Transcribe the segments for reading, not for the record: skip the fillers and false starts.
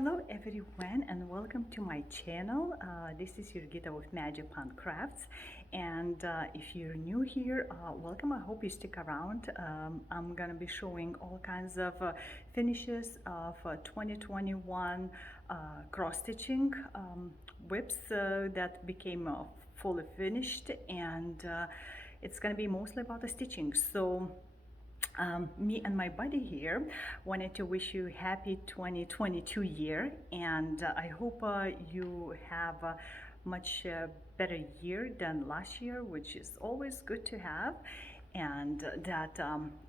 Hello everyone and welcome to my channel. This is Jurgita with Magic Pond Crafts, and if you're new here, welcome. I hope you stick around. I'm gonna be showing all kinds of finishes of 2021 cross-stitching whips that became fully finished, and it's gonna be mostly about the stitching. So me and my buddy here wanted to wish you happy 2022 year, and I hope you have a much better year than last year, which is always good to have, and that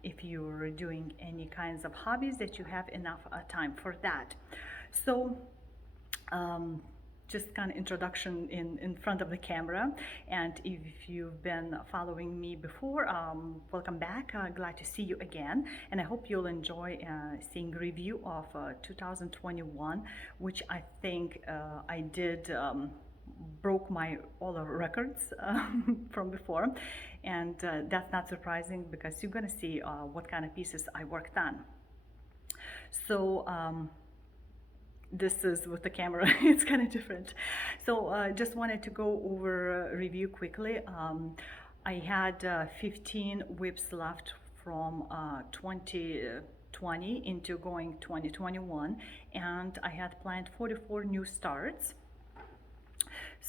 if you're doing any kinds of hobbies, that you have enough time for that. So um, just kind of introduction in front of the camera, and if you've been following me before, welcome back. Glad to see you again, and I hope you'll enjoy seeing review of 2021, which I think I did broke my all the records from before, and that's not surprising because you're gonna see what kind of pieces I worked on. So this is with the camera. It's kind of different. So just wanted to go over review quickly. I had 15 whips left from 2020 into going 2021, and I had planned 44 new starts.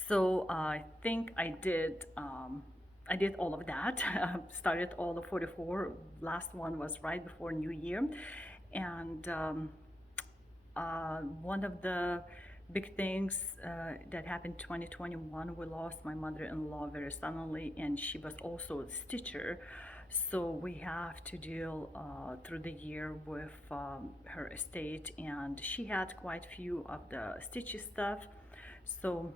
So I think I did all of that. Started all the 44. Last one was right before New Year, and one of the big things that happened 2021, we lost my mother-in-law very suddenly, and she was also a stitcher. So we have to deal through the year with her estate, and she had quite a few of the stitchy stuff. So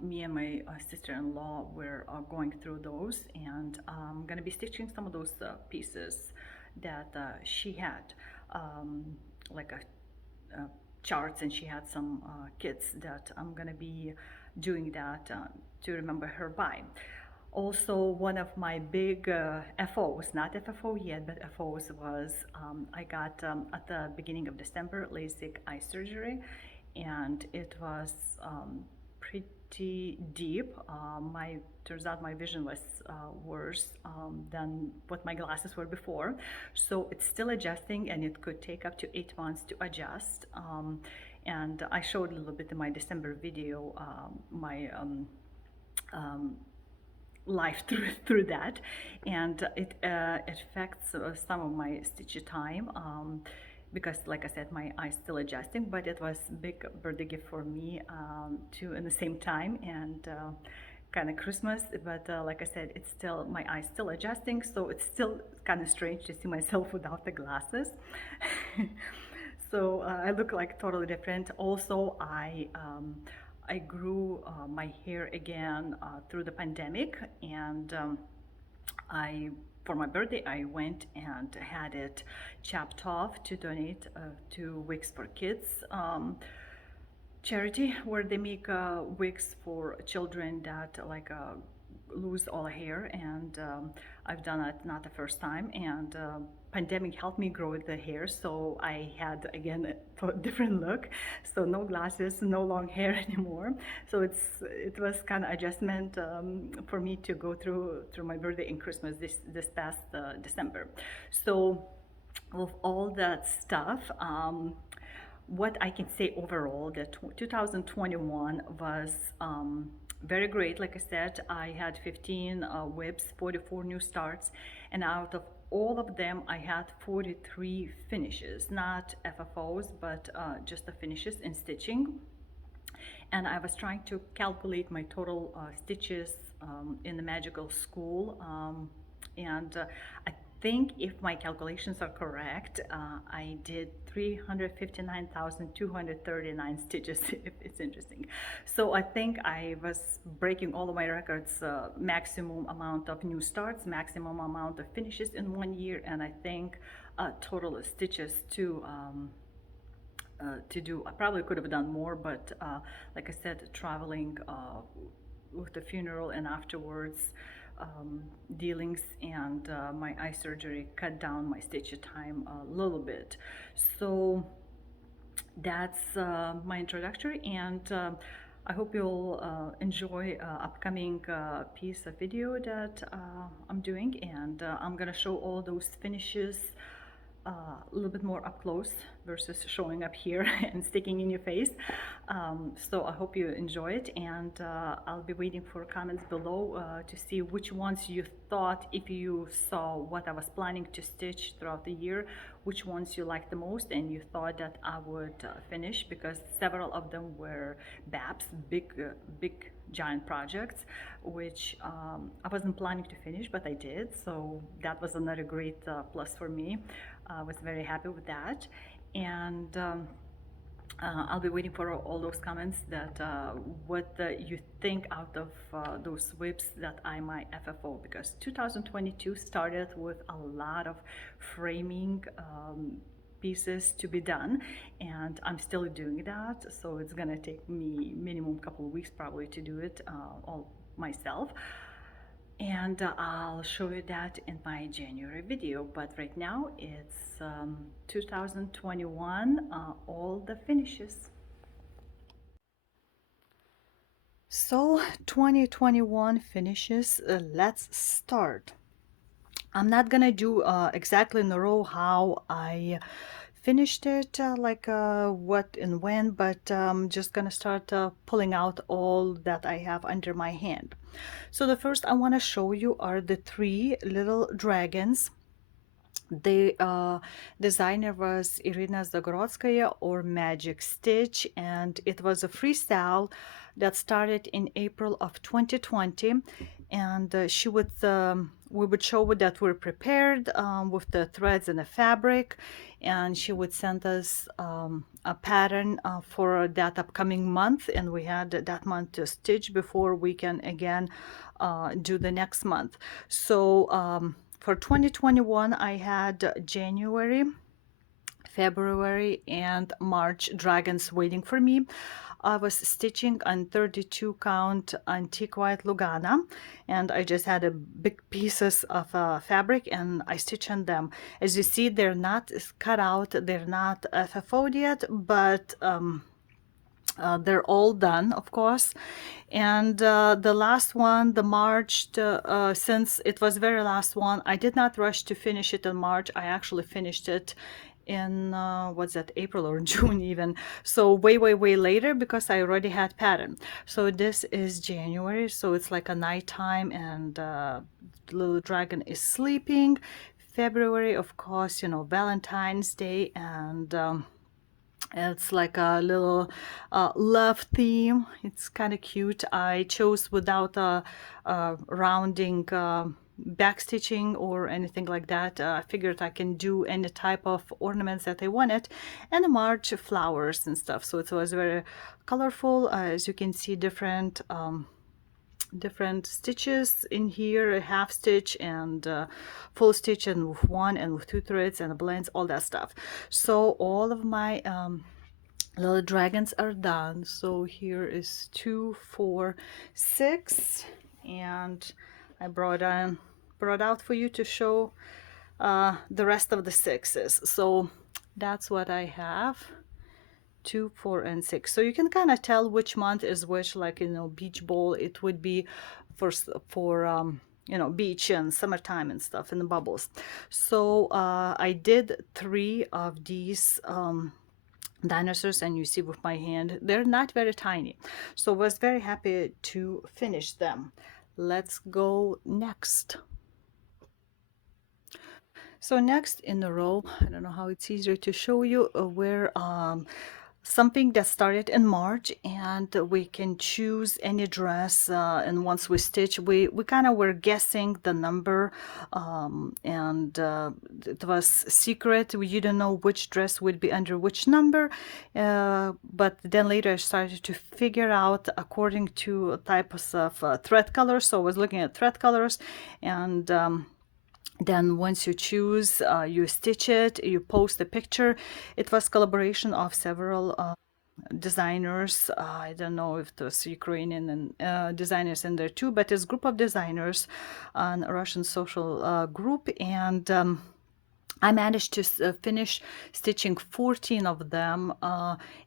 me and my sister-in-law were going through those, and I'm gonna be stitching some of those pieces that she had. Like charts, and she had some kits that I'm gonna be doing that to remember her by. Also, one of my big FOs, not FFO yet, but FOs was I got at the beginning of December LASIK eye surgery, and it was pretty deep. My turns out my vision was worse than what my glasses were before. So it's still adjusting, and it could take up to 8 months to adjust. And I showed a little bit in my December video my life through that, and it affects some of my stitch time. Because like I said, my eye's still adjusting, but it was a big birthday gift for me too in the same time, and kind of Christmas. But like I said, it's still, my eye's still adjusting, so it's still kind of strange to see myself without the glasses. So I look like totally different. Also, I grew my hair again through the pandemic, and I for my birthday, I went and had it chopped off to donate to Wigs for Kids charity, where they make wigs for children that like lose all hair, and I've done it not the first time, and pandemic helped me grow the hair, so I had again a different look. So no glasses, no long hair anymore. So it was kind of adjustment for me to go through my birthday and Christmas this past December. So with all that stuff, what I can say overall, that 2021 was very great. Like I said, I had 15 whips, 44 new starts, and out of all of them, I had 43 finishes, not FFOs, but just the finishes in stitching. And I was trying to calculate my total stitches in the magical school, and I think if my calculations are correct, I did 359,239 stitches, if it's interesting. So I think I was breaking all of my records, maximum amount of new starts, maximum amount of finishes in 1 year, and I think total stitches to do. I probably could have done more, but like I said, traveling with the funeral and afterwards dealings, and my eye surgery cut down my stitch time a little bit. So that's my introductory, and I hope you'll enjoy upcoming piece of video that I'm doing, and I'm gonna show all those finishes a little bit more up close versus showing up here and sticking in your face. So I hope you enjoy it, and I'll be waiting for comments below to see which ones you thought, if you saw what I was planning to stitch throughout the year, which ones you liked the most and you thought that I would finish, because several of them were BAPs, big giant projects, which I wasn't planning to finish, but I did. So that was another great plus for me. I was very happy with that. And I'll be waiting for all those comments that what you think out of those whips that I might FFO, because 2022 started with a lot of framing pieces to be done, and I'm still doing that, so it's gonna take me minimum couple of weeks probably to do it all myself, and I'll show you that in my January video. But right now it's 2021, all the finishes. So 2021 finishes, let's start. I'm not gonna do exactly in a row how I finished it, what and when, but I'm just gonna start pulling out all that I have under my hand. So the first I want to show you are the three little dragons. The designer was Irina Zagorodskaya, or Magic Stitch, and it was a freestyle that started in April of 2020. And we would show that we're prepared with the threads and the fabric, and she would send us a pattern for that upcoming month, and we had that month to stitch before we can again do the next month. So for 2021, I had January, February, and March dragons waiting for me. I was stitching on 32 count antique white Lugana, and I just had a big pieces of fabric and I stitched on them. As you see, they're not cut out, they're not FFO'd yet, but they're all done, of course. And the last one, the March, since it was very last one, I did not rush to finish it in March. I actually finished it in what's that, April or June even, so way later, because I already had pattern. So this is January, so it's like a nighttime, and the little dragon is sleeping. February, of course, you know, Valentine's Day, and it's like a little love theme. It's kind of cute. I chose without a rounding back stitching or anything like that. I figured I can do any type of ornaments that I wanted, and March flowers and stuff. So it was very colorful. As you can see, different stitches in here, a half stitch and full stitch, and with one and with two threads and blends, all that stuff. So all of my little dragons are done. So here is 2, 4, 6, and I brought out for you to show the rest of the sixes. So that's what I have. 2, 4, and 6. So you can kind of tell which month is which, like, you know, beach ball, it would be for you know, beach and summertime and stuff, and the bubbles. So I did 3 of these dinosaurs, and you see with my hand, they're not very tiny. So I was very happy to finish them. Let's go next. So next in the row, I don't know how it's easier to show you, where something that started in March, and we can choose any dress, and once we stitch, we kind of were guessing the number, and it was secret. You don't know which dress would be under which number, but then later I started to figure out according to types of thread colors. So I was looking at thread colors, and then once you choose, you stitch it, you post a picture. It was collaboration of several designers. I don't know if it was Ukrainian and designers in there too, but it's a group of designers on a Russian social group, and I managed to finish stitching 14 of them,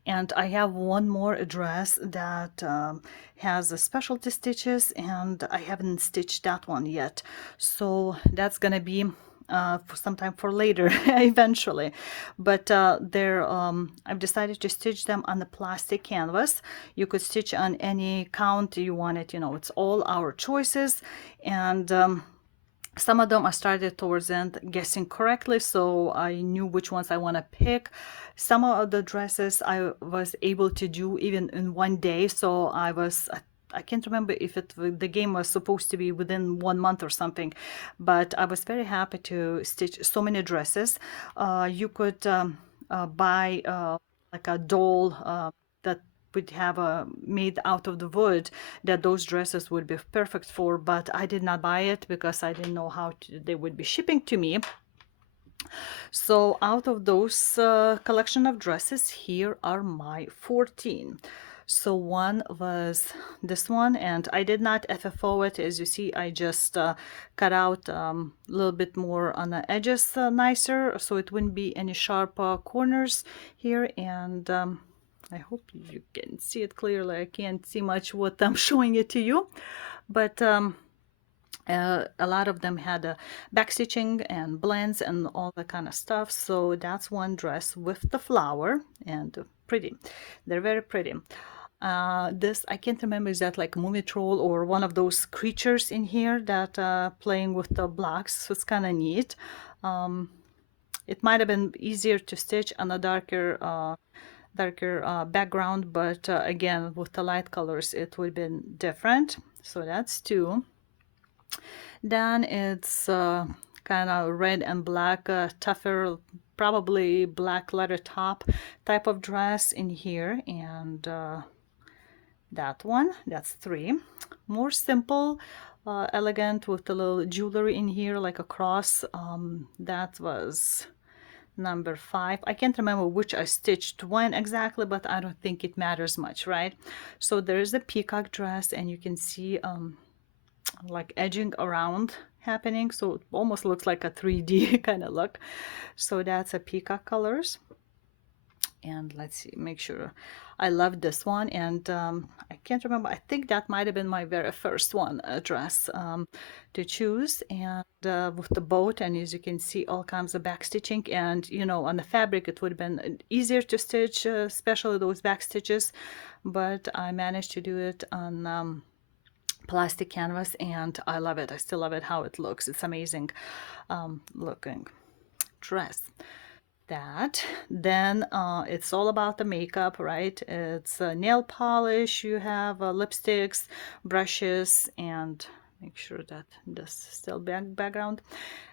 and I have one more dress that has specialty stitches, and I haven't stitched that one yet. So that's gonna be for sometime for later, eventually. But I've decided to stitch them on the plastic canvas. You could stitch on any count you wanted. You know, it's all our choices, and some of them I started towards the end guessing correctly, so I knew which ones I want to pick. Some of the dresses I was able to do even in one day, so I can't remember if the game was supposed to be within 1 month or something, but I was very happy to stitch so many dresses. You could buy like a doll that would have a made out of the wood that those dresses would be perfect for, but I did not buy it because I didn't know they would be shipping to me. So out of those collection of dresses, here are my 14. So one was this one, and I did not FFO it. As you see, I just cut out a little bit more on the edges nicer, so it wouldn't be any sharp corners here. And I hope you can see it clearly. I can't see much what I'm showing it to you, but a lot of them had backstitching and blends and all that kind of stuff. So that's one dress with the flower, and pretty. They're very pretty. This, I can't remember, is that like a movie troll or one of those creatures in here that playing with the blocks. So it's kind of neat. It might have been easier to stitch on a darker background, but again, with the light colors, it would have been different. So that's two. Then it's kind of red and black, tougher, probably black leather top type of dress in here. And that one, that's three. More simple, elegant with a little jewelry in here, like a cross. That was number 5. I can't remember which I stitched when exactly, but I don't think it matters much, right? So there is a peacock dress, and you can see like edging around happening, so it almost looks like a 3D kind of look. So that's a peacock colors. And let's see, make sure. I love this one, and I can't remember, I think that might have been my very first one dress to choose, and with the boat, and as you can see, all kinds of back stitching, and you know, on the fabric it would have been easier to stitch, especially those back stitches, but I managed to do it on plastic canvas, and I love it. I still love it how it looks. It's amazing looking dress. That then it's all about the makeup, right? It's nail polish, you have lipsticks, brushes, and make sure that this is still background,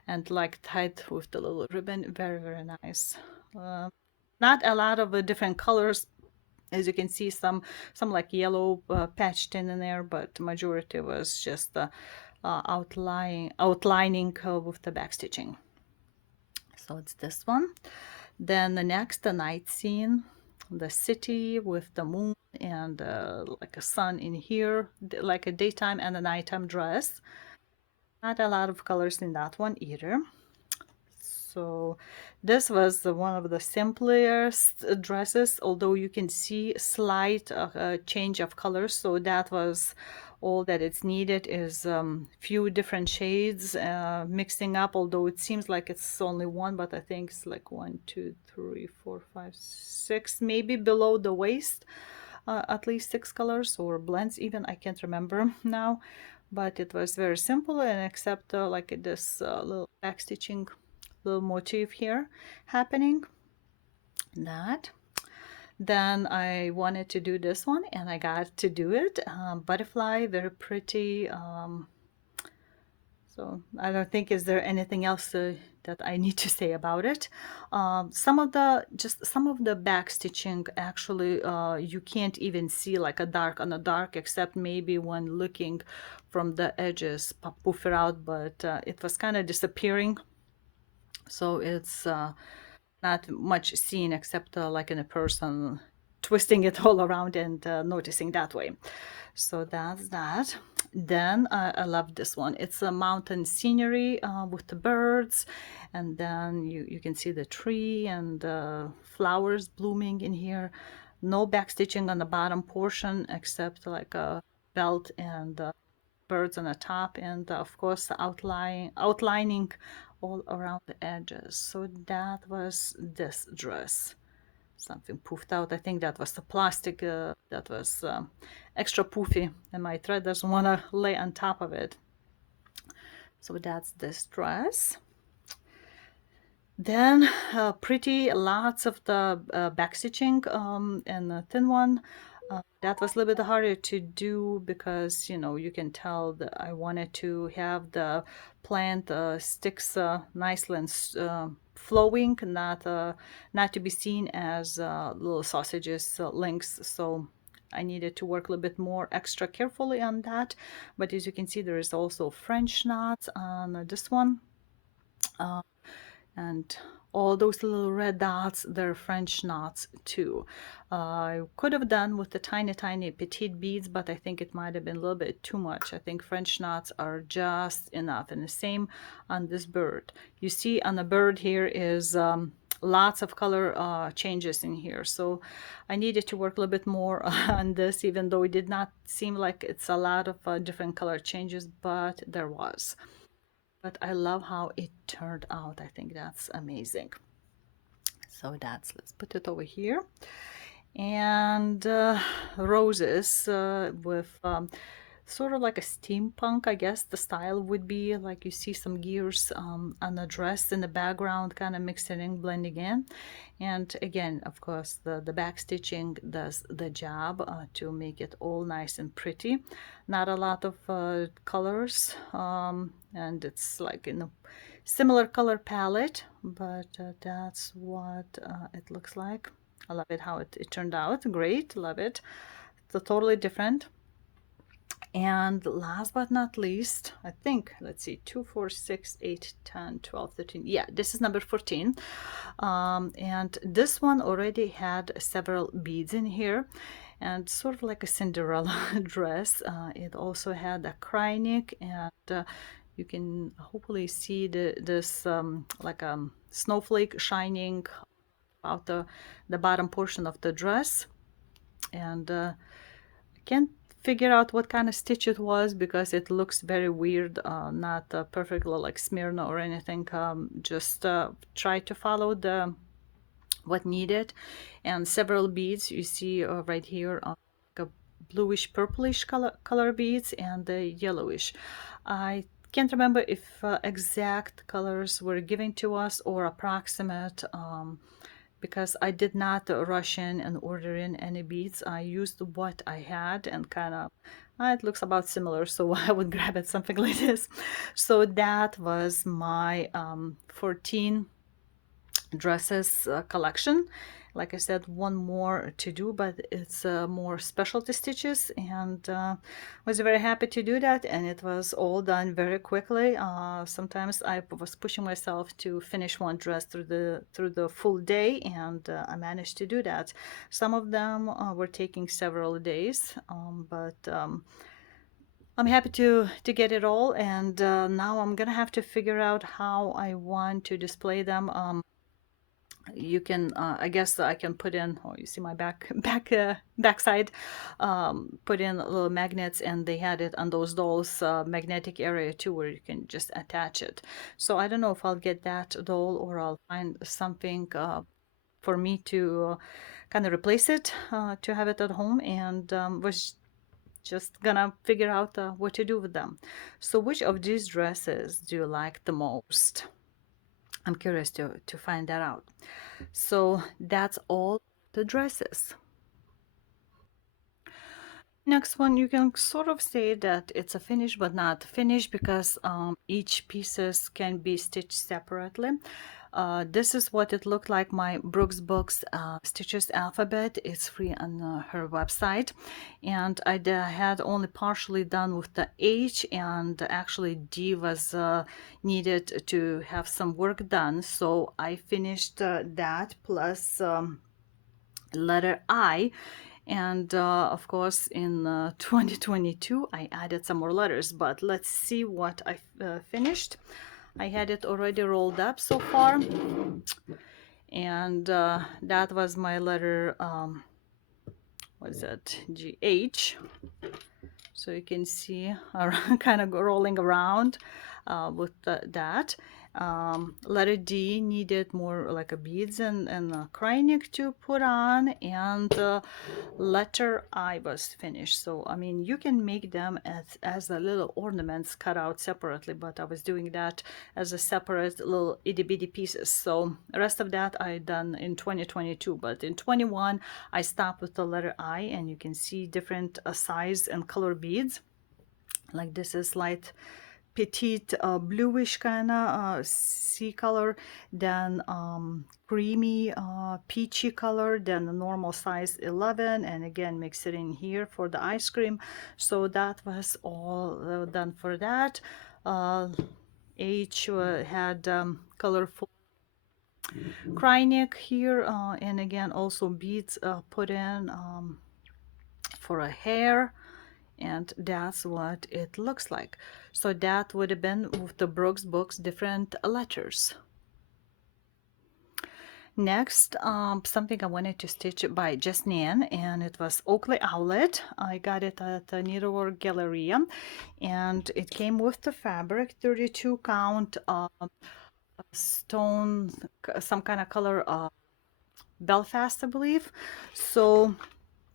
and like tied with the little ribbon. Very, very nice. Not a lot of different colors, as you can see, some like yellow patched in there, but majority was just outlining with the back stitching. So it's this one. Then the next, the night scene, the city with the moon and like a sun in here, like a daytime and a nighttime dress. Not a lot of colors in that one either. So this was one of the simplest dresses, although you can see slight change of colors. So that was all that it's needed, is few different shades mixing up, although it seems like it's only one, but I think it's like 1, 2, 3, 4, 5, 6, maybe below the waist, at least 6 colors or blends even, I can't remember now, but it was very simple, and except like this little back stitching little motif here happening. That then I wanted to do this one, and I got to do it. Butterfly, very pretty. So I don't think is there anything else that I need to say about it. Some of the back stitching actually you can't even see like a dark on a dark, except maybe when looking from the edges poof it out, but it was kind of disappearing. So it's not much seen except like in a person twisting it all around and noticing that way. So that's that. Then I love this one. It's a mountain scenery with the birds, and then you can see the tree and flowers blooming in here. No backstitching on the bottom portion except like a belt and birds on the top, and of course the outlining all around the edges. So that was this dress. Something poofed out. I think that was the plastic that was extra poofy, and my thread doesn't want to lay on top of it. So that's this dress. Then pretty lots of the backstitching and the thin one. That was a little bit harder to do because you can tell that I wanted to have the plant sticks nicely and flowing, not to be seen as little sausages links. So I needed to work a little bit more extra carefully on that. But as you can see, there is also French knots on this one. Uh, and all those little red dots, they're French knots too. I could have done with the tiny petite beads, but I think it might have been a little bit too much. I think French knots are just enough. And the same on this bird. You see on the bird here is lots of color changes in here. So I needed to work a little bit more on this, even though it did not seem like it's a lot of different color changes, but there was. But I love how it turned out. I think that's amazing. So let's put it over here. And roses with sort of like a steampunk, I guess the style would be. Like you see some gears on the dress in the background, kind of mixing in, blending in. And again, of course, the back stitching does the job to make it all nice and pretty. Not a lot of colors, and it's like in a similar color palette, but that's what it looks like. I love it how it turned out. Great, love it. It's totally different. And last but not least, I think, let's see, 2, 4, 6, 8, 10, 12, 13. Yeah, this is number 14. And this one already had several beads in here and sort of like a Cinderella dress. It also had a cry neck, and you can hopefully see this like a snowflake shining out the bottom portion of the dress. And I can't figure out what kind of stitch it was because it looks very weird, not perfectly like Smyrna or anything. Just try to follow the what needed, and several beads you see right here, like a bluish purplish color beads and the yellowish. I can't remember if exact colors were given to us or approximate, because I did not rush in and order in any beads. I used what I had and kind of it looks about similar, so I would grab it something like this. So that was my 14 dresses collection. Like I said, one more to do, but it's more specialty stitches, and was very happy to do that, and it was all done very quickly. Sometimes I was pushing myself to finish one dress through the full day, and I managed to do that. Some of them were taking several days, but I'm happy to get it all, and now I'm gonna have to figure out how I want to display them. You can I guess I can put in, oh, you see my backside, put in little magnets, and they had it on those dolls magnetic area too, where you can just attach it. So I don't know if I'll get that doll or I'll find something for me to kind of replace it, to have it at home, and was just gonna figure out what to do with them. So which of these dresses do you like the most? I'm curious to find that out. So that's all the dresses. Next one, you can sort of say that it's a finish but not finished because each pieces can be stitched separately. This is what it looked like. My Brooks Books Stitches Alphabet. It's free on her website, and I had only partially done with the H, and actually D was needed to have some work done, so I finished that plus letter I, And of course, in 2022, I added some more letters, but let's see what I finished. I had it already rolled up so far, and that was my letter, was it GH? So you can see kind of rolling around with that. Letter D needed more like a beads and a cranic to put on, and letter I was finished. So I mean, you can make them as a little ornaments cut out separately, but I was doing that as a separate little itty bitty pieces. So the rest of that I done in 2022, but in 21 I stopped with the letter I, and you can see different size and color beads. Like this is light petite bluish kind of sea color, then creamy peachy color, then the normal size 11, and again mix it in here for the ice cream. So that was all done for that. H had colorful cranic here, and again also beads put in for a hair, and that's what it looks like. So that would have been with the Brooks Books different letters. Next, something I wanted to stitch by Just Nan, and it was Oakley Owlet. I got it at the Needlework Galleria, and it came with the fabric, 32 count stone, some kind of color, Belfast, I believe. So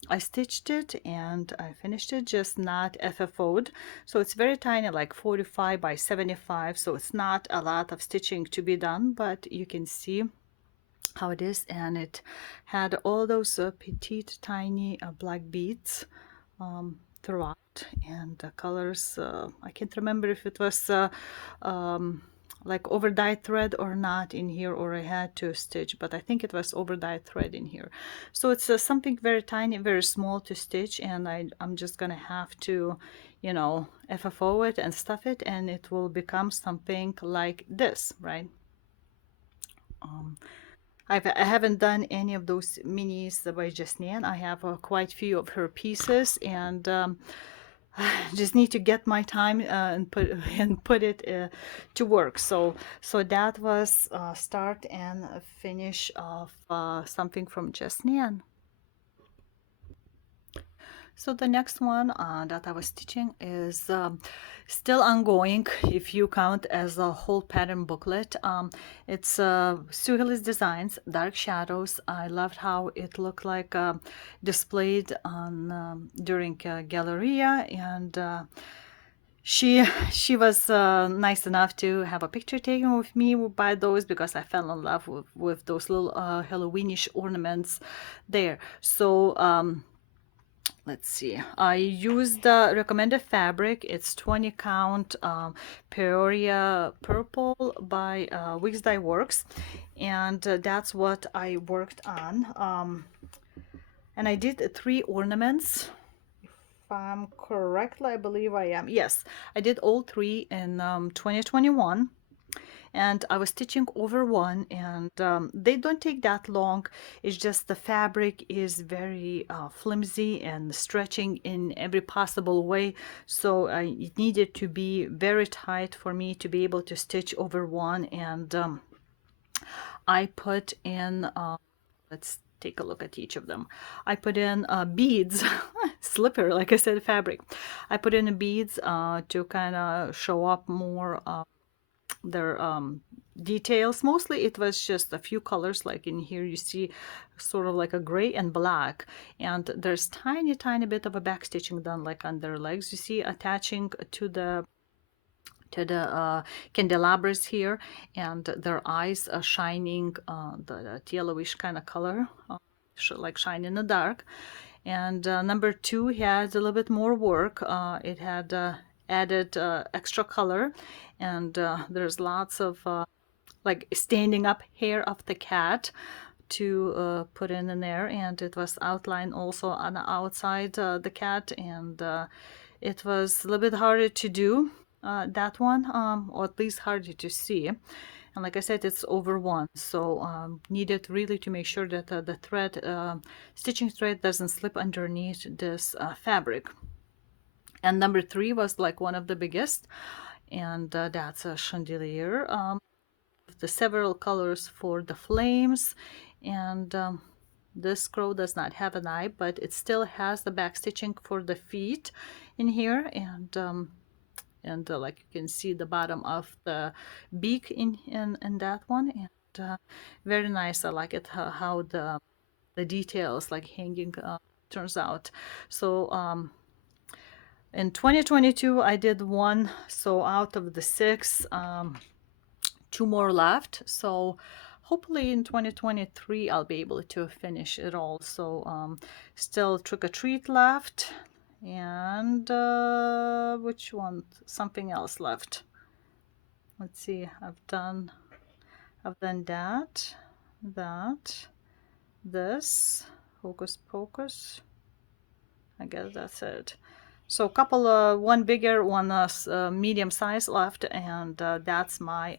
I stitched it and I finished it, just not FFO'd. So it's very tiny, like 45 by 75. So it's not a lot of stitching to be done, but you can see how it is. And it had all those petite, tiny black beads throughout, and the colors, I can't remember if it was like over dyed thread or not in here, or I had to stitch, but I think it was over dyed thread in here. So it's something very tiny, very small to stitch, and I'm just gonna have to, you know, FFO it and stuff it, and it will become something like this, right? I haven't done any of those minis by Just Nan. I have quite a few of her pieces, and just need to get my time and put it to work. So that was start and finish of something from Just Nan. So the next one that I was teaching is still ongoing, if you count as a whole pattern booklet. It's Sue Hillis Designs, Dark Shadows. I loved how it looked like displayed on during Galleria, and she was nice enough to have a picture taken with me by those, because I fell in love with those little Halloweenish ornaments there. So let's see, I used the recommended fabric. It's 20 count Peoria Purple by Wigs Dye Works, and that's what I worked on. And I did 3 ornaments, if I'm correct. I believe I am. Yes, I did all 3 in 2021. And I was stitching over one, and they don't take that long. It's just the fabric is very flimsy and stretching in every possible way, so it needed to be very tight for me to be able to stitch over one. And I put in let's take a look at each of them. I put in beads, slipper, like I said, fabric. I put in the beads to kind of show up more their details. Mostly it was just a few colors, like in here you see sort of like a gray and black, and there's tiny bit of a back stitching done like on their legs, you see, attaching to the candelabras here, and their eyes are shining the yellowish kind of color, like shine in the dark. And number 2 had a little bit more work. It had added extra color, and there's lots of like standing up hair of the cat to put in there, and it was outlined also on the outside the cat, and it was a little bit harder to do that one, or at least harder to see. And like I said, it's over one, so needed really to make sure that the thread, stitching thread, doesn't slip underneath this fabric. And number three was like one of the biggest, and that's a chandelier. The several colors for the flames, and this crow does not have an eye, but it still has the back stitching for the feet in here, and like you can see the bottom of the beak in that one, and very nice. I like it how the details like hanging turns out. So in 2022 I did one, so out of the six, two more left. So hopefully in 2023 I'll be able to finish it all. So still trick or treat left, and which one, something else left. Let's see, I've done that, this, hocus pocus, I guess that's it. So a couple, one bigger, one medium size left, and that's my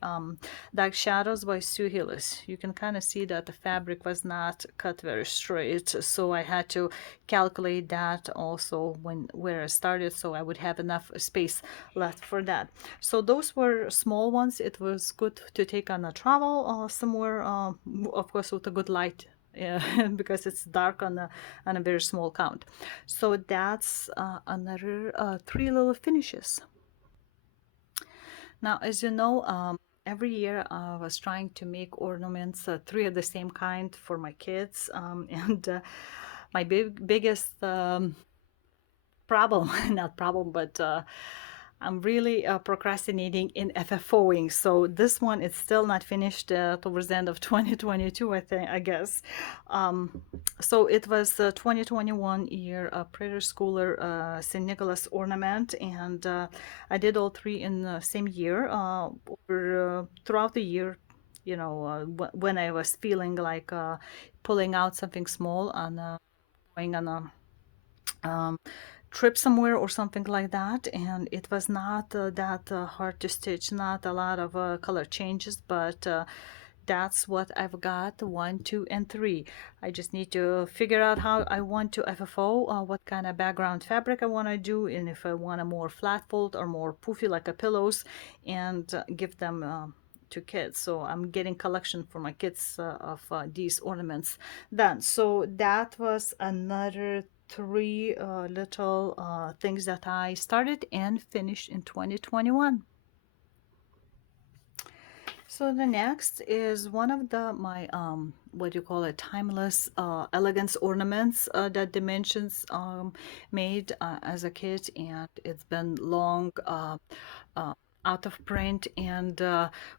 Dark Shadows by Sue Hillis. You can kind of see that the fabric was not cut very straight, so I had to calculate that also where I started, so I would have enough space left for that. So those were small ones. It was good to take on a travel somewhere, of course with a good light, yeah, because it's dark on a very small count. So that's another three little finishes. Now, as you know, every year I was trying to make ornaments, three of the same kind for my kids, and my biggest problem, not problem, but I'm really procrastinating in FFOing. So this one is still not finished towards the end of 2022, I think, I guess. So it was the 2021 year Prater Schooler St. Nicholas ornament, and I did all three in the same year, throughout the year. You know, when I was feeling like pulling out something small and going on a trip somewhere or something like that, and it was not that hard to stitch, not a lot of color changes, but that's what I've got, one, two, and three. I just need to figure out how I want to FFO, what kind of background fabric I want to do, and if I want a more flat fold or more poofy like a pillows, and give them to kids. So I'm getting collection for my kids of these ornaments done. So that was another three little things that I started and finished in 2021. So the next is one of my what do you call it, timeless elegance ornaments that Dimensions made as a kid, and it's been long out of print, and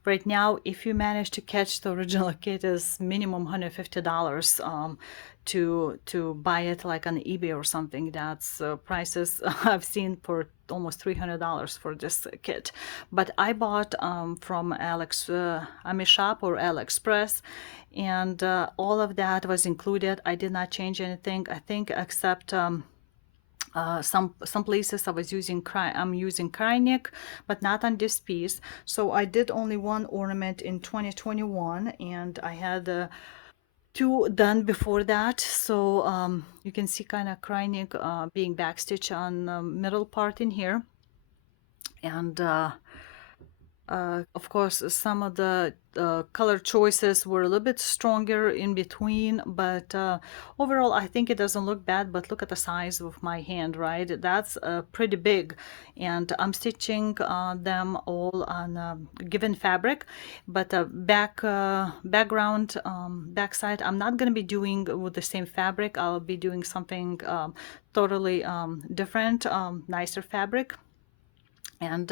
right now if you manage to catch the original kit is minimum $150 to buy it like on eBay or something. That's prices I've seen for almost $300 for this kit. But I bought from Amishop or AliExpress, and all of that was included. I did not change anything, I think, except some places I was using I'm using Krynic, but not on this piece. So I did only one ornament in 2021, and I had two done before that. So you can see kind of Krynic being backstitched on the middle part in here, and of course, some of the color choices were a little bit stronger in between, but overall, I think it doesn't look bad. But look at the size of my hand, right? That's pretty big, and I'm stitching them all on a given fabric. But the background, backside, I'm not going to be doing with the same fabric. I'll be doing something totally different, nicer fabric, and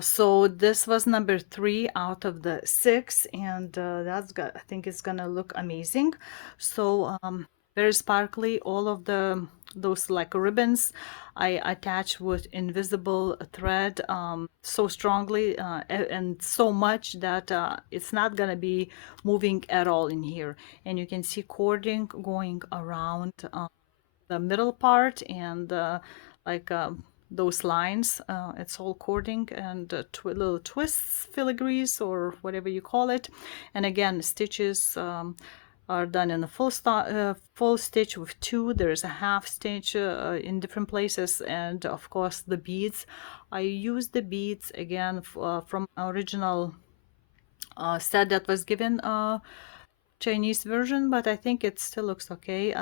so this was number three out of the six, and I think it's gonna look amazing. So very sparkly, all of those like ribbons I attach with invisible thread so strongly and so much that it's not gonna be moving at all in here. And you can see cording going around the middle part, and like those lines. It's all cording and little twists, filigrees, or whatever you call it. And again, stitches are done in a full stitch with two. There's a half stitch in different places, and of course the beads. I use the beads again from original set that was given Chinese version, but I think it still looks okay.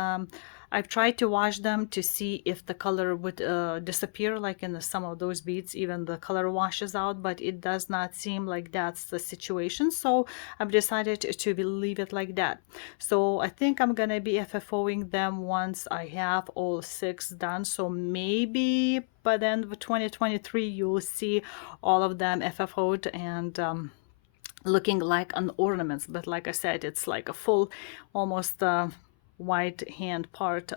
I've tried to wash them to see if the color would disappear, like in some of those beads, even the color washes out, but it does not seem like that's the situation. So I've decided to leave it like that. So I think I'm gonna be FFOing them once I have all 6 done. So maybe by the end of 2023, you'll see all of them FFO'd and looking like an ornaments, but like I said, it's like a full almost white hand part.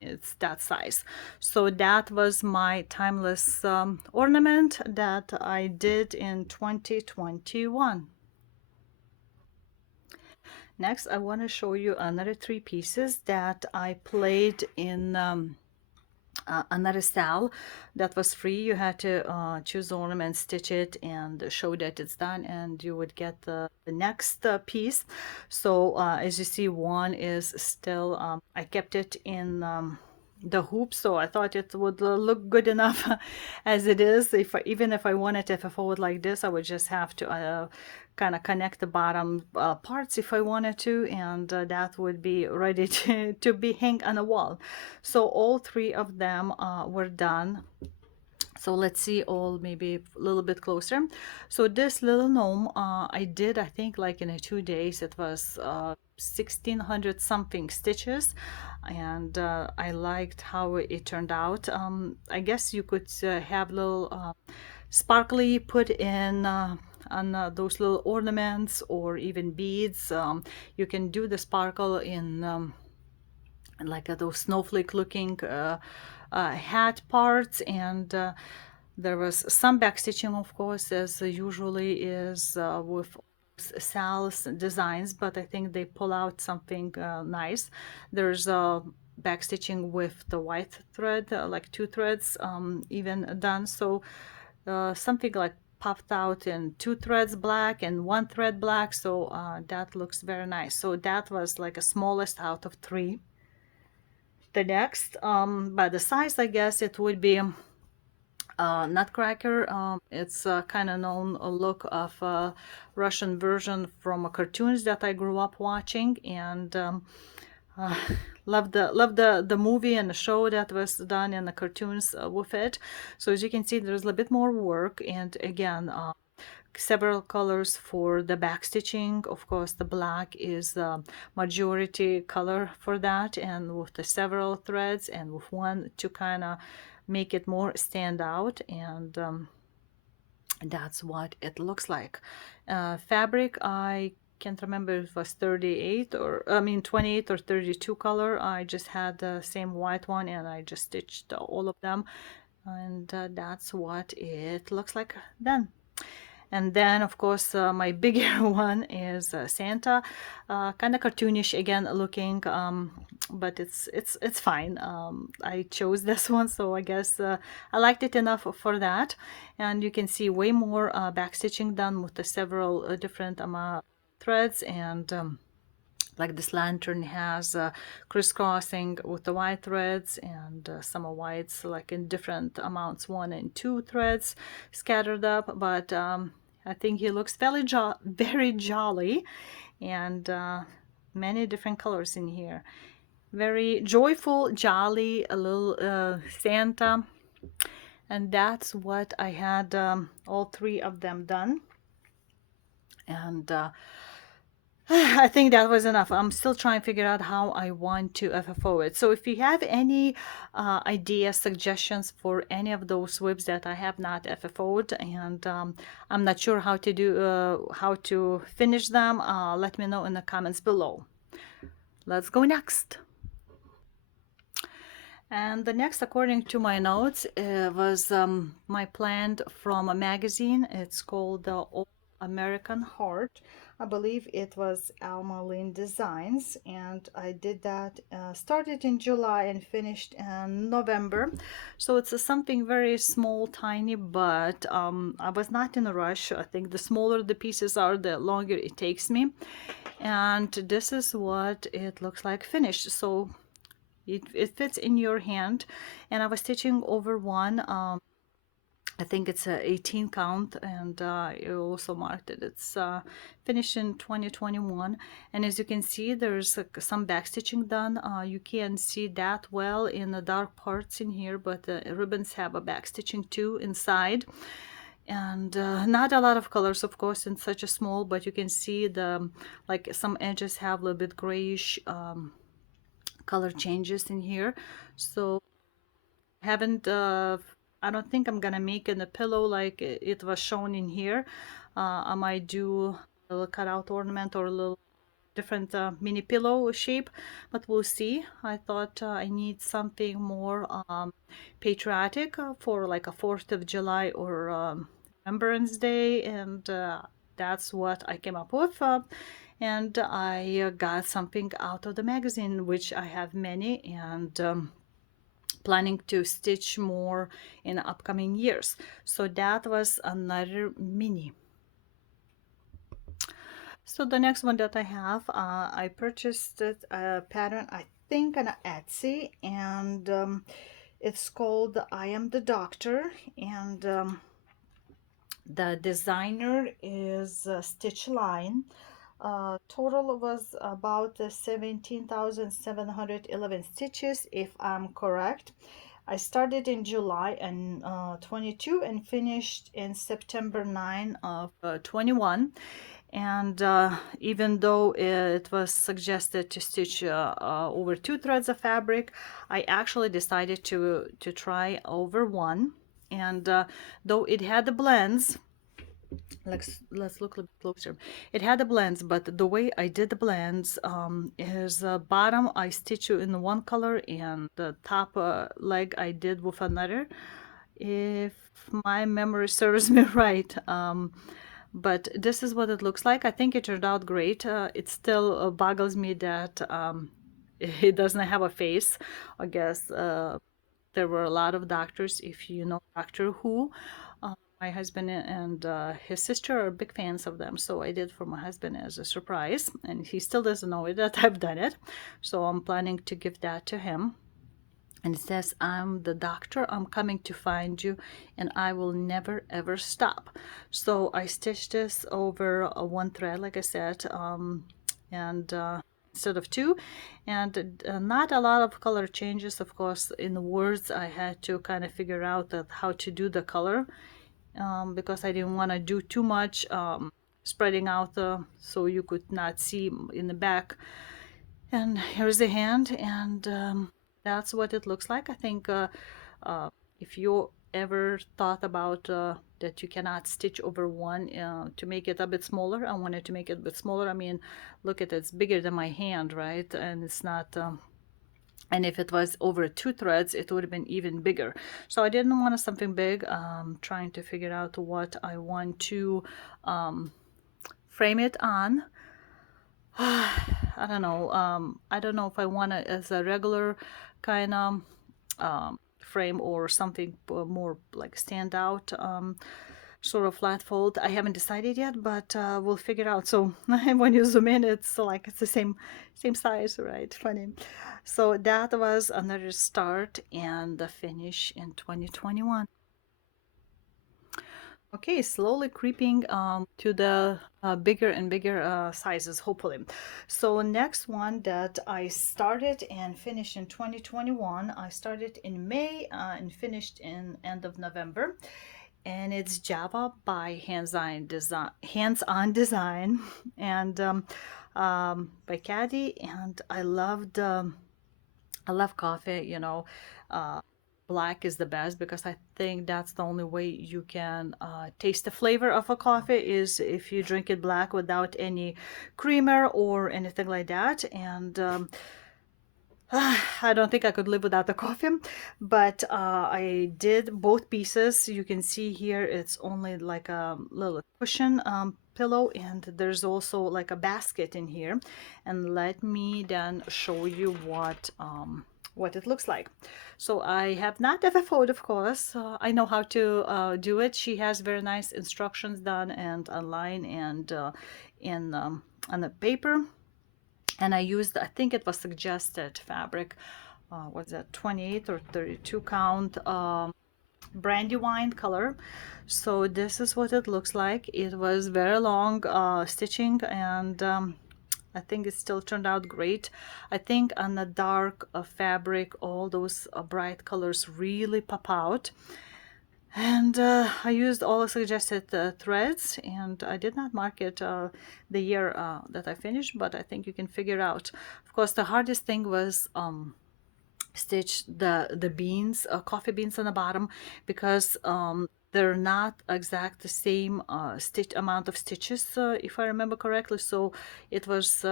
It's that size. So that was my timeless ornament that I did in 2021. Next, I want to show you another 3 pieces that I played in another style that was free. You had to choose the ornament, stitch it, and show that it's done, and you would get the next piece. So as you see, one is still I kept it in the hoop, so I thought it would look good enough as it is. Even if I wanted to FFO it like this, I would just have to kind of connect the bottom parts if I wanted to, and that would be ready to be hung on a wall. So all 3 of them were done. So let's see all maybe a little bit closer. So this little gnome I did, I think, like in 2 days. It was 1600 something stitches, and I liked how it turned out. I guess you could have little sparkly put in on those little ornaments or even beads. You can do the sparkle in like those snowflake looking hat parts, and there was some backstitching, of course, as usually is with Sal's designs, but I think they pull out something nice. There's backstitching with the white thread, like 2 threads even done. So something like puffed out in 2 threads black and 1 thread black. So that looks very nice. So that was like a smallest out of 3. The next, by the size, I guess it would be Nutcracker. It's kind of known look of Russian version from cartoons that I grew up watching, and uh, love the movie and the show that was done in the cartoons with it. So as you can see, there's a little bit more work, and again, several colors for the back stitching. Of course, the black is the majority color for that, and with the several threads and with one to kind of make it more stand out, and that's what it looks like. Fabric, I can't remember if it was 38 or I mean 28 or 32 color. I just had the same white one and I just stitched all of them, and that's what it looks like then. And then, of course, my bigger one is Santa, kind of cartoonish again looking, but it's fine. I chose this one, so I guess I liked it enough for that. And you can see way more backstitching done with the several different threads, and like this lantern has crisscrossing with the white threads, and some of whites like in different amounts, 1 and 2 threads scattered up, but I think he looks very jolly, and many different colors in here. Very joyful, jolly, a little Santa, and that's what I had all 3 of them done, and I think that was enough. I'm still trying to figure out how I want to FFO it. So if you have any ideas, suggestions for any of those whips that I have not FFO'd, and I'm not sure how to do, how to finish them, let me know in the comments below. Let's go next. And the next, according to my notes, was my plant from a magazine. It's called the All American Heart. I believe it was Alma Lynn Designs, and I did that, started in July and finished in November. So it's something very small, tiny, but I was not in a rush. I think the smaller the pieces are, the longer it takes me. And this is what it looks like finished. So it fits in your hand. And I was stitching over one. I think it's a 18 count, and you also marked it. It's finished in 2021, and as you can see, there's some backstitching done. You can see that well in the dark parts in here, but the ribbons have a backstitching too inside, and not a lot of colors, of course, in such a small. But you can see the like some edges have a little bit grayish color changes in here, so haven't I don't think I'm gonna make in a pillow like it was shown in here. I might do a little cutout ornament or a little different mini pillow shape, but we'll see. I thought I need something more patriotic for like a 4th of July or Remembrance Day, and that's what I came up with. And I got something out of the magazine, which I have many, and planning to stitch more in upcoming years. So that was another mini. So the next one that I have, I purchased it, a pattern, I think on Etsy, and it's called I Am the Doctor, and the designer is Stitch Line. Total was about 17,711 stitches, if I'm correct. I started in July and 22 and finished in September 9 of 21. And even though it was suggested to stitch over 2 threads of fabric, I actually decided to try over one. And though it had the blends, let's look a little closer. It had the blends, but the way I did the blends is bottom I stitch you in one color, and the top leg I did with another, if my memory serves me right. But this is what it looks like. I think it turned out great. It still boggles me that it doesn't have a face. I guess there were a lot of doctors, if you know Doctor Who. My husband and his sister are big fans of them, so I did for my husband as a surprise, and he still doesn't know it that I've done it. So I'm planning to give that to him. And it says, I'm the doctor, I'm coming to find you, and I will never ever stop. So I stitched this over one thread, like I said, and instead of two, and not a lot of color changes. Of course, in the words, I had to kind of figure out how to do the color, because I didn't want to do too much spreading out so you could not see in the back. And here's the hand, and that's what it looks like. I think if you ever thought about that you cannot stitch over one to make it a bit smaller, I wanted to make it a bit smaller. I mean, look at it, it's bigger than my hand, right? And it's not and if it was over 2 threads, it would have been even bigger. So I didn't want something big. Trying to figure out what I want to frame it on. I don't know. I don't know if I want it as a regular kind of frame or something more like stand out, sort of flat fold. I haven't decided yet, but we'll figure out. So when you zoom in, it's like it's the same size, right? Funny. So that was another start and the finish in 2021. Okay, slowly creeping to the bigger and bigger sizes, hopefully. So next one that I started and finished in 2021, I started in May and finished in end of November. And it's Java by Hands On Design, and by Caddy. And I love coffee, uh, black is the best because I think that's the only way you can taste the flavor of a coffee is if you drink it black without any creamer or anything like that. And I don't think I could live without the coffee, but I did both pieces. You can see here it's only like a little cushion pillow, and there's also like a basket in here. And let me then show you what it looks like. So I have not ever FFO'd, of course. I know how to do it. She has very nice instructions done and online and in on the paper. And I used, I think it was suggested fabric. What's that, 28 or 32 count brandywine color. So this is what it looks like. It was very long stitching, and I think it still turned out great. I think on the dark fabric, all those bright colors really pop out. And I used all the suggested threads, and I did not mark it the year that I finished, but I think you can figure out. Of course, the hardest thing was stitch the beans, coffee beans on the bottom, because they're not exact the same stitch amount of stitches, if I remember correctly. So it was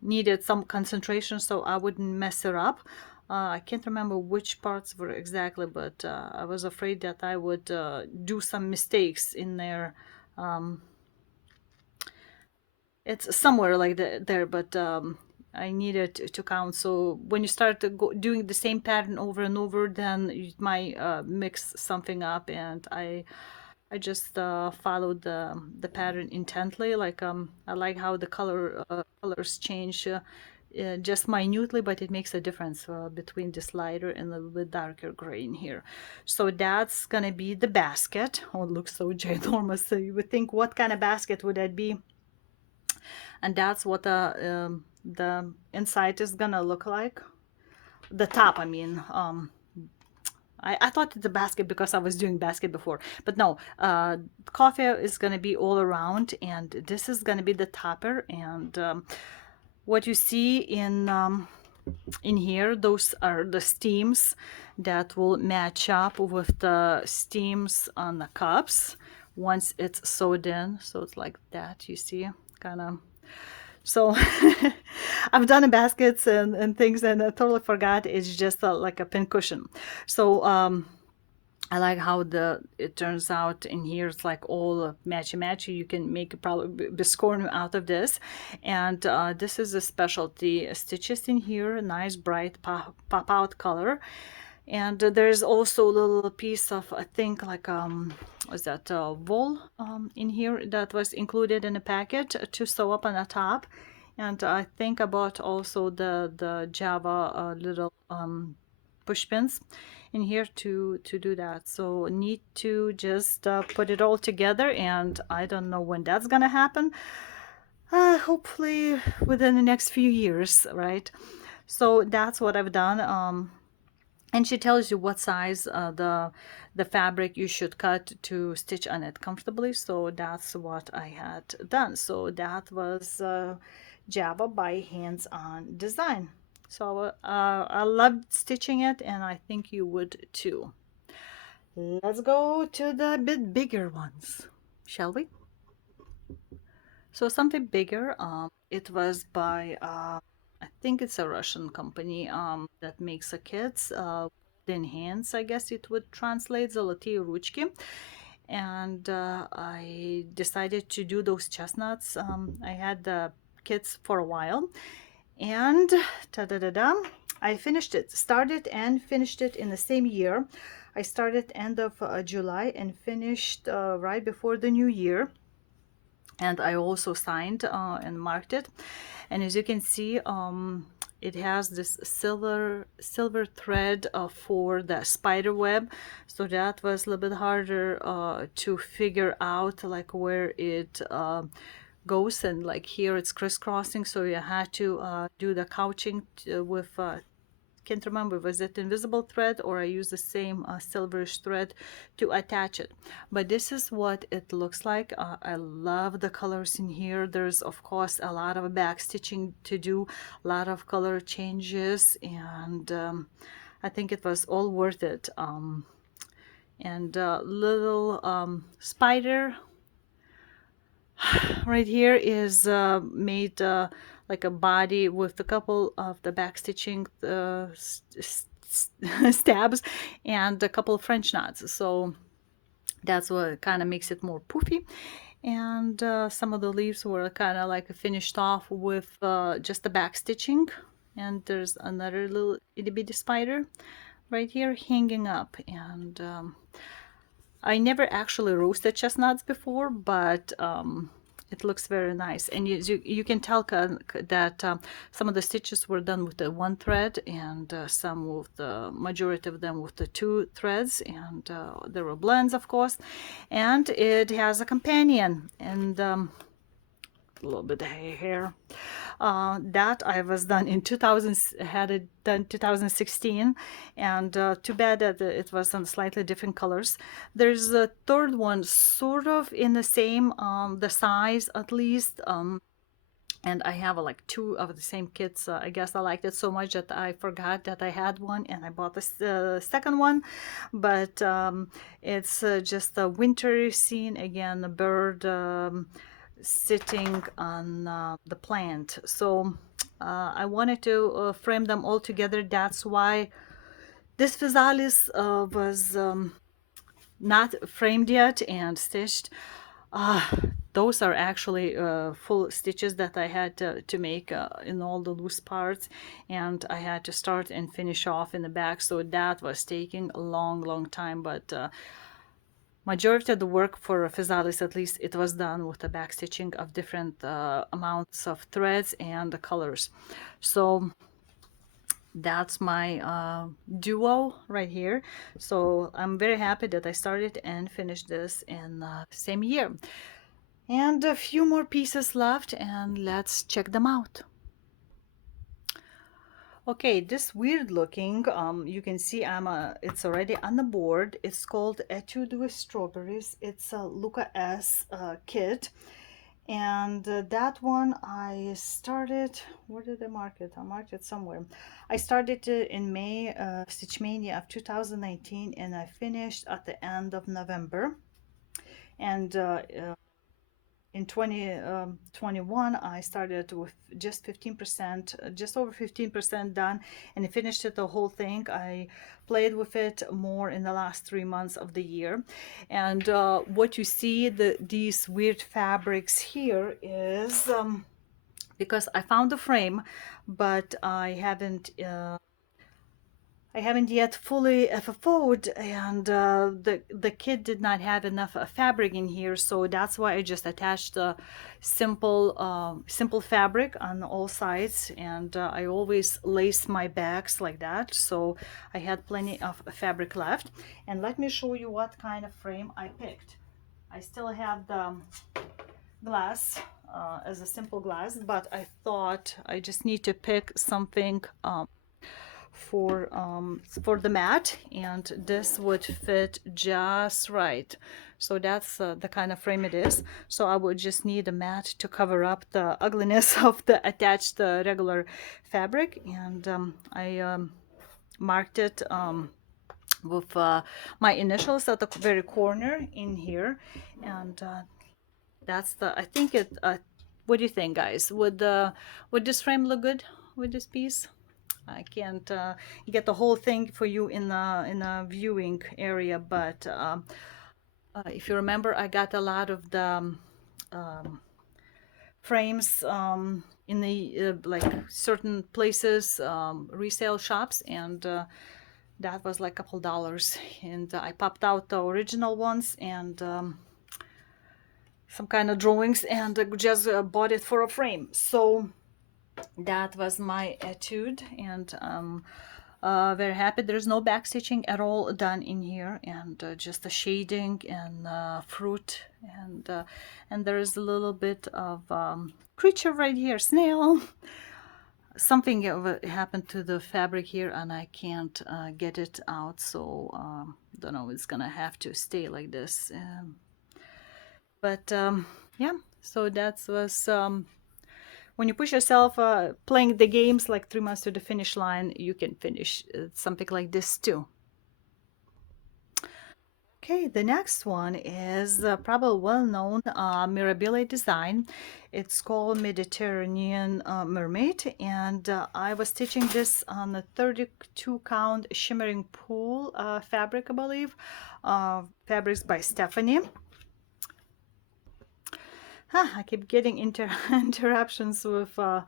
needed some concentration so I wouldn't mess it up. I can't remember which parts were exactly, but I was afraid that I would do some mistakes in there. Um, it's somewhere like there, but I needed to count. So when you start to doing the same pattern over and over, then you might mix something up. And I just followed the pattern intently. Like I like how the colors change just minutely, but it makes a difference between this lighter and a little bit darker gray in here. So that's gonna be the basket. Oh, it looks so ginormous. So you would think, what kind of basket would that be? And that's what the inside is gonna look like. The top, I mean. I thought it's a basket because I was doing basket before, but no. Coffee is gonna be all around, and this is gonna be the topper. And what you see in here, those are the steams that will match up with the steams on the cups once it's sewed in. So it's like that, you see, kind of. So I've done baskets and things, and I totally forgot it's just like a pin cushion. So I like how it turns out in here. It's like all matchy matchy. You can make probably biscorn out of this. And this is a specialty stitches in here, nice bright pop out color. And there's also a little piece of, I think, like was that wool in here that was included in the packet to sew up on the top. And I think about also the Java little push pins in here to do that. So need to just put it all together, and I don't know when that's gonna happen. Hopefully within the next few years, right? So that's what I've done. And she tells you what size the fabric you should cut to stitch on it comfortably. So that's what I had done. So that was Java by Hands On Design. So I loved stitching it, and I think you would too. Let's go to the bit bigger ones, shall we? So something bigger. It was by I think it's a Russian company that makes a kits. In hands, I guess it would translate, Zolotiy Ruchki. And I decided to do those chestnuts. I had the kits for a while, and ta-da-da-da, I finished it, started and finished it in the same year. I started end of July and finished right before the new year. And I also signed and marked it. And as you can see, it has this silver thread for the spider web. So that was a little bit harder to figure out, like where it goes. And like here it's crisscrossing, so you had to do the couching with can't remember, was it invisible thread or I used the same silverish thread to attach it. But this is what it looks like. I love the colors in here. There's of course a lot of back stitching to do, a lot of color changes, and I think it was all worth it. And little spider right here is made like a body with a couple of the back stitching stabs and a couple of French knots. So that's what kind of makes it more poofy. and some of the leaves were kind of like finished off with just the back stitching. And there's another little itty bitty spider right here hanging up. And I never actually roasted chestnuts before, but it looks very nice. And you can tell that some of the stitches were done with the one thread, and some with the majority of them with the two threads, and there were blends, of course. And it has a companion, and a little bit of hair. That I was done in 2000, had it done 2016, and too bad that it was on slightly different colors. There's a third one, sort of in the same, the size at least. And I have like two of the same kits. I guess I liked it so much that I forgot that I had one, and I bought the second one. But it's just a winter scene again, a bird sitting on the plant. So I wanted to frame them all together. That's why this physalis was not framed yet and stitched. Uh, those are actually full stitches that I had to make in all the loose parts, and I had to start and finish off in the back, so that was taking a long time. But majority of the work for physalis, at least, it was done with the back stitching of different amounts of threads and the colors. So that's my duo right here. So I'm very happy that I started and finished this in the same year. And a few more pieces left, and let's check them out. Okay, this weird looking, you can see it's already on the board. It's called Etude with Strawberries. It's a Luca S kit. And that one I started, where did I mark it? I marked it somewhere. I started in May, Stitch Mania of 2019, and I finished at the end of November. And in 2021 I started with just 15%, just over 15% done, and I finished it the whole thing. I played with it more in the last 3 months of the year. And what you see, these weird fabrics here is because I found the frame, but I haven't yet fully FFO'd, and the kit did not have enough fabric in here, so that's why I just attached the simple fabric on all sides. And I always lace my bags like that, so I had plenty of fabric left. And let me show you what kind of frame I picked. I still have the glass as a simple glass, but I thought I just need to pick something for the mat, and this would fit just right. So that's the kind of frame it is. So I would just need a mat to cover up the ugliness of the attached regular fabric. And I marked it with my initials at the very corner in here. And that's I think it, what do you think, guys? Would this frame look good with this piece? I can't get the whole thing for you in the viewing area, but if you remember, I got a lot of the frames in the like certain places, resale shops, and that was like a couple dollars. And I popped out the original ones and some kind of drawings, and just bought it for a frame. So that was my etude, and very happy. There's no back stitching at all done in here, and just the shading and fruit, and there's a little bit of creature right here, snail. Something happened to the fabric here, and I can't get it out, so don't know, it's gonna have to stay like this. But yeah, so that was when you push yourself playing the games like 3 months to the finish line, you can finish something like this too. Okay, the next one is probably well-known Mirabile design. It's called Mediterranean Mermaid, and I was stitching this on a 32 count shimmering pool fabric, I believe. Fabrics by Stephanie. I keep getting interruptions with a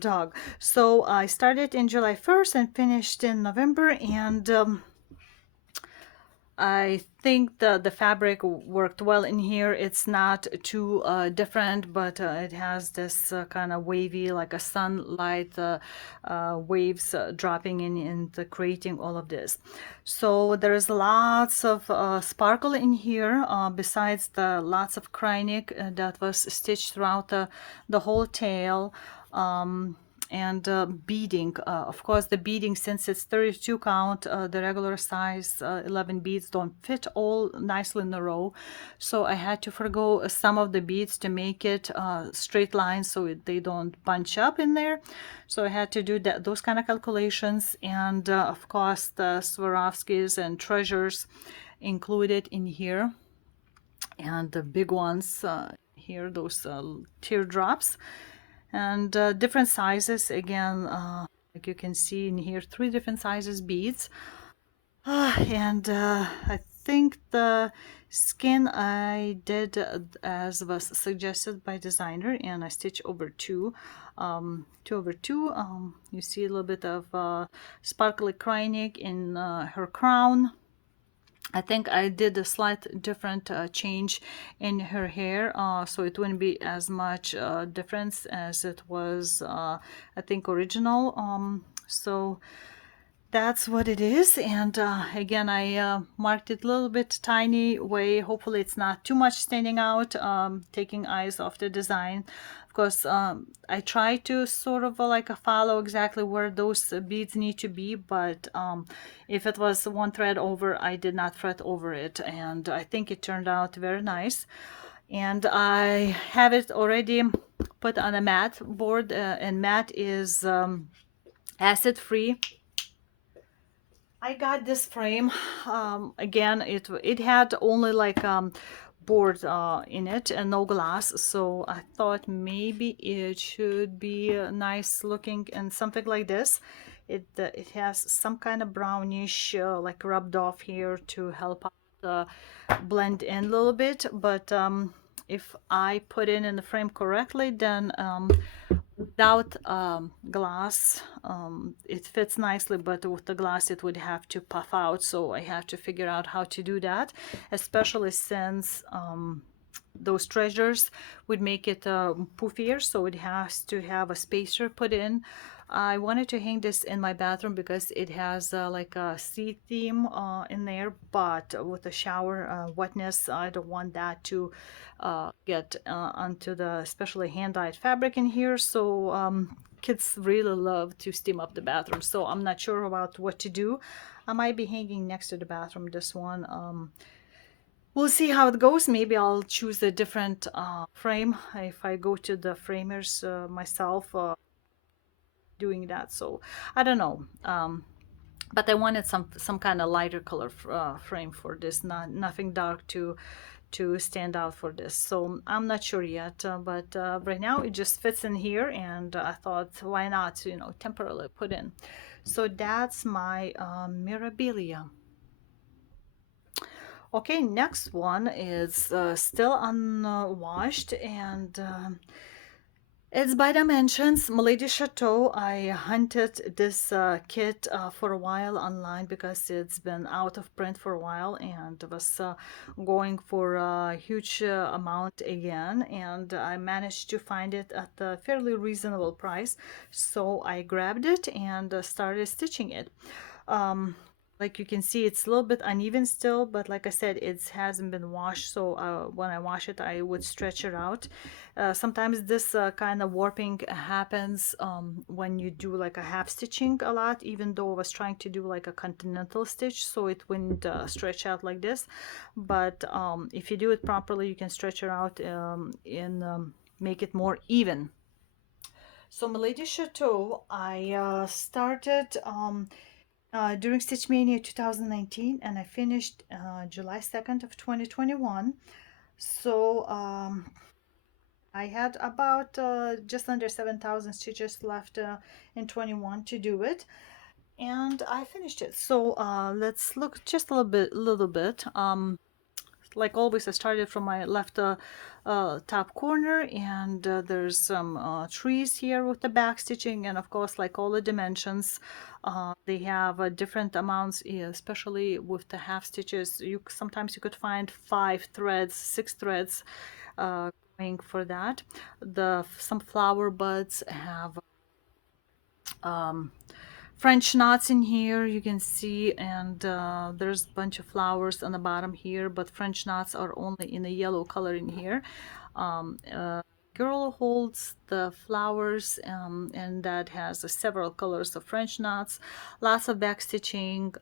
dog. So I started in July 1st and finished in November, and I think the fabric worked well in here. It's not too different, but it has this kind of wavy, like a sunlight waves dropping in and creating all of this. So there's lots of sparkle in here, besides the lots of cryonic that was stitched throughout the whole tail. And beading, of course the beading, since it's 32 count, the regular size 11 beads don't fit all nicely in a row, so I had to forgo some of the beads to make it straight lines so they don't bunch up in there. So I had to do those kind of calculations, and of course the Swarovskis and treasures included in here, and the big ones here, those teardrops, and different sizes again, like you can see in here, 3 different sizes beads. And I think the skin I did as was suggested by designer, and I stitch over two, 2 over 2. You see a little bit of sparkly cryonic in her crown. I think I did a slight different change in her hair, so it wouldn't be as much difference as it was, I think, original. So that's what it is. And again, I marked it a little bit tiny way. Hopefully it's not too much standing out, taking eyes off the design. Of course, I try to sort of like follow exactly where those beads need to be, but if it was one thread over, I did not thread over it, and I think it turned out very nice. And I have it already put on a matte board, and matte is acid free. I got this frame. Again, it had only like board in it and no glass, so I thought maybe it should be nice looking and something like this. It has some kind of brownish like rubbed off here to help out blend in a little bit, but if I put it in the frame correctly, then without glass it fits nicely, but with the glass it would have to puff out, so I have to figure out how to do that, especially since those treasures would make it poofier, so it has to have a spacer put in. I wanted to hang this in my bathroom because it has like a sea theme in there, but with the shower wetness, I don't want that to get onto the especially hand-dyed fabric in here. So kids really love to steam up the bathroom, so I'm not sure about what to do. I might be hanging next to the bathroom, this one. We'll see how it goes. Maybe I'll choose a different frame if I go to the framers myself doing that. So I don't know. But I wanted some kind of lighter color frame for this, nothing dark to stand out for this. So I'm not sure yet, but right now it just fits in here, and I thought, why not, temporarily put in. So that's my Mirabilia. Okay, next one is still unwashed, and it's by Dimensions, Milady Chateau. I hunted this kit for a while online because it's been out of print for a while, and was going for a huge amount again, and I managed to find it at a fairly reasonable price, so I grabbed it and started stitching it. Like you can see, it's a little bit uneven still, but like I said, it hasn't been washed, so when I wash it I would stretch it out. Sometimes this kind of warping happens when you do like a half stitching a lot, even though I was trying to do like a continental stitch, so it wouldn't stretch out like this. But if you do it properly, you can stretch it out and make it more even. So Milady Chateau, I started during Stitch Mania 2019, and I finished July 2nd of 2021. So I had about just under 7,000 stitches left in 21 to do it, and I finished it. So let's look just a little bit. like always, I started from my left top corner, and there's some trees here with the back stitching, and of course, like all the dimensions, they have different amounts, especially with the half stitches. You sometimes you could find 5 threads, 6 threads going for that. The some flower buds have um, French knots in here, you can see, and there's a bunch of flowers on the bottom here, but French knots are only in the yellow color in here. Girl holds the flowers, and that has several colors of French knots, lots of back stitching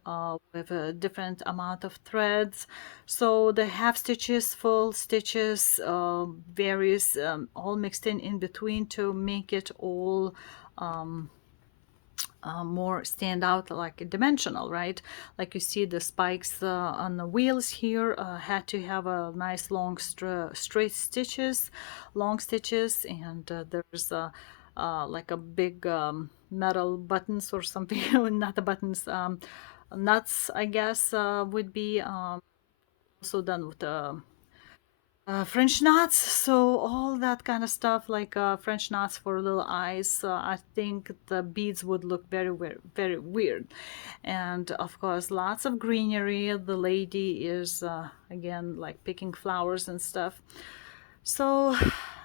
with a different amount of threads. So the half stitches, full stitches, various, all mixed in between to make it all um, more stand out, like dimensional, right? Like you see the spikes on the wheels here had to have a nice long straight stitches, long stitches, and there's like a big metal buttons or something, not the buttons, nuts, I guess, would be also done with French knots, so all that kind of stuff, like French knots for little eyes. I think the beads would look very, very, very weird. And of course, lots of greenery. The lady is again like picking flowers and stuff. So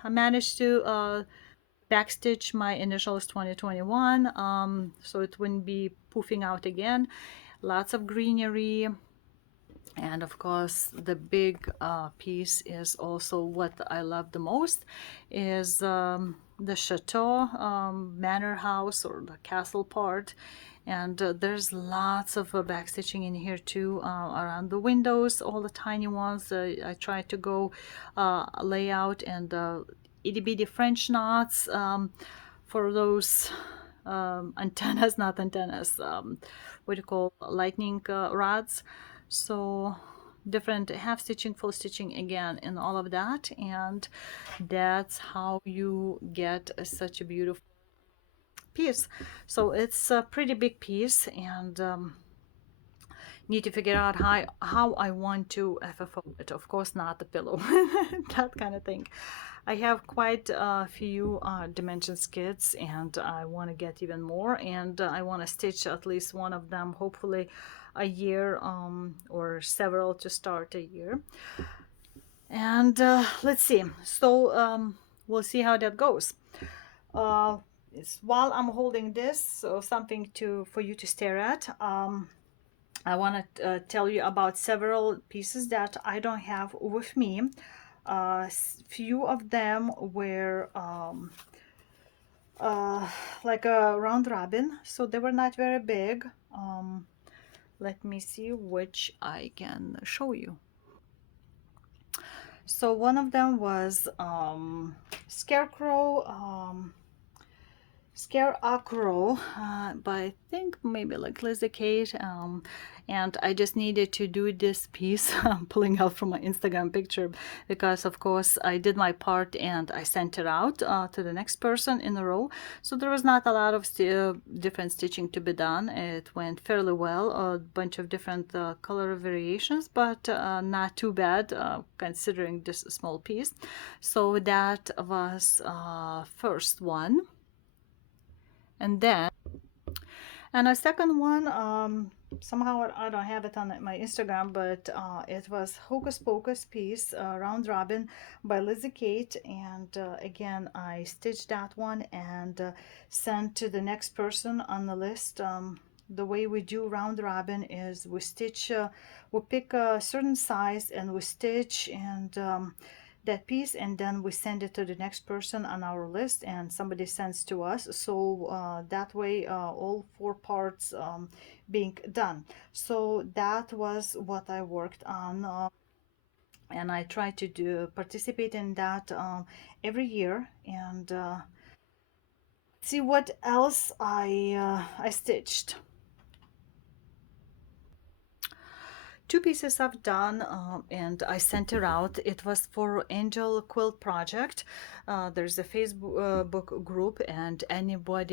I managed to backstitch my initials 2021, so it wouldn't be poofing out again. Lots of greenery, and of course the big piece is also what I love the most is the chateau, manor house, or the castle part. And there's lots of backstitching in here too, around the windows, all the tiny ones. I try to go layout and itty bitty French knots for those antennas, not antennas, what do you call, lightning rods. So different half stitching, full stitching again, and all of that, and that's how you get such a beautiful piece. So it's a pretty big piece, and need to figure out how I want to FFO it. Of course, not the pillow, that kind of thing. I have quite a few dimensions kits, and I want to get even more, and I want to stitch at least one of them, hopefully a year, or several to start a year. And let's see. So we'll see how that goes. Uh, while I'm holding this, so something to for you to stare at. I want to tell you about several pieces that I don't have with me. Few of them were uh, like a round robin, so they were not very big. Let me see which I can show you. So one of them was scarecrow, Scarecrow, but I think maybe like Lizzie Kate. And I just needed to do this piece. I'm pulling out from my Instagram picture because, of course, I did my part and I sent it out to the next person in a row. So there was not a lot of different stitching to be done. It went fairly well, a bunch of different color variations, but not too bad considering this small piece. So that was first one. And then, and a second one, somehow I don't have it on my Instagram, but it was Hocus Pocus piece, Round Robin by Lizzie Kate. And again, I stitched that one and sent to the next person on the list. The way we do Round Robin is we stitch, we pick a certain size and we stitch, and that piece, and then we send it to the next person on our list, and somebody sends to us. So that way all 4 parts being done. So that was what I worked on, and I try to participate in that every year, and see what else I stitched. two pieces I've done, and I sent it out. It was for Angel Quilt Project. There's a Facebook book group, and anyone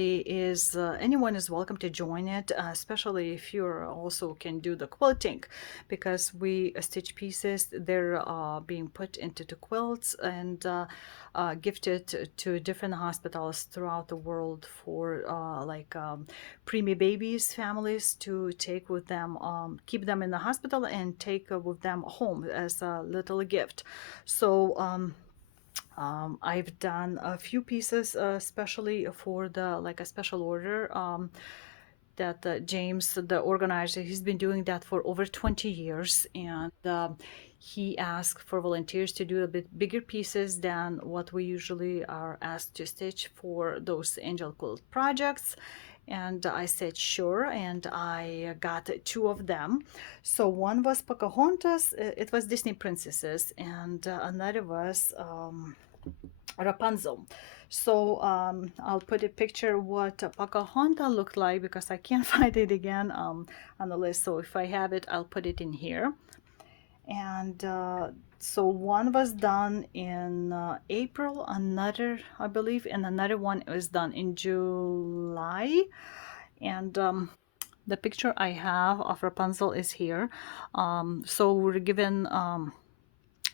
is welcome to join it, especially if you also can do the quilting, because we stitch pieces. They're being put into the quilts and gifted to different hospitals throughout the world for preemie babies families to take with them, keep them in the hospital and take with them home as a little gift. So I've done a few pieces, especially for the like a special order. That James, the organizer, he's been doing that for over 20 years, and he asked for volunteers to do a bit bigger pieces than what we usually are asked to stitch for those angel quilt projects. And I said sure, and I got two of them. So one was Pocahontas, it was Disney princesses, and another was Rapunzel. So I'll put a picture what Pocahontas looked like because I can't find it again on the list. So if I have it, I'll put it in here. And so one was done in April, another, I believe, and another one was done in July. And the picture I have of Rapunzel is here. So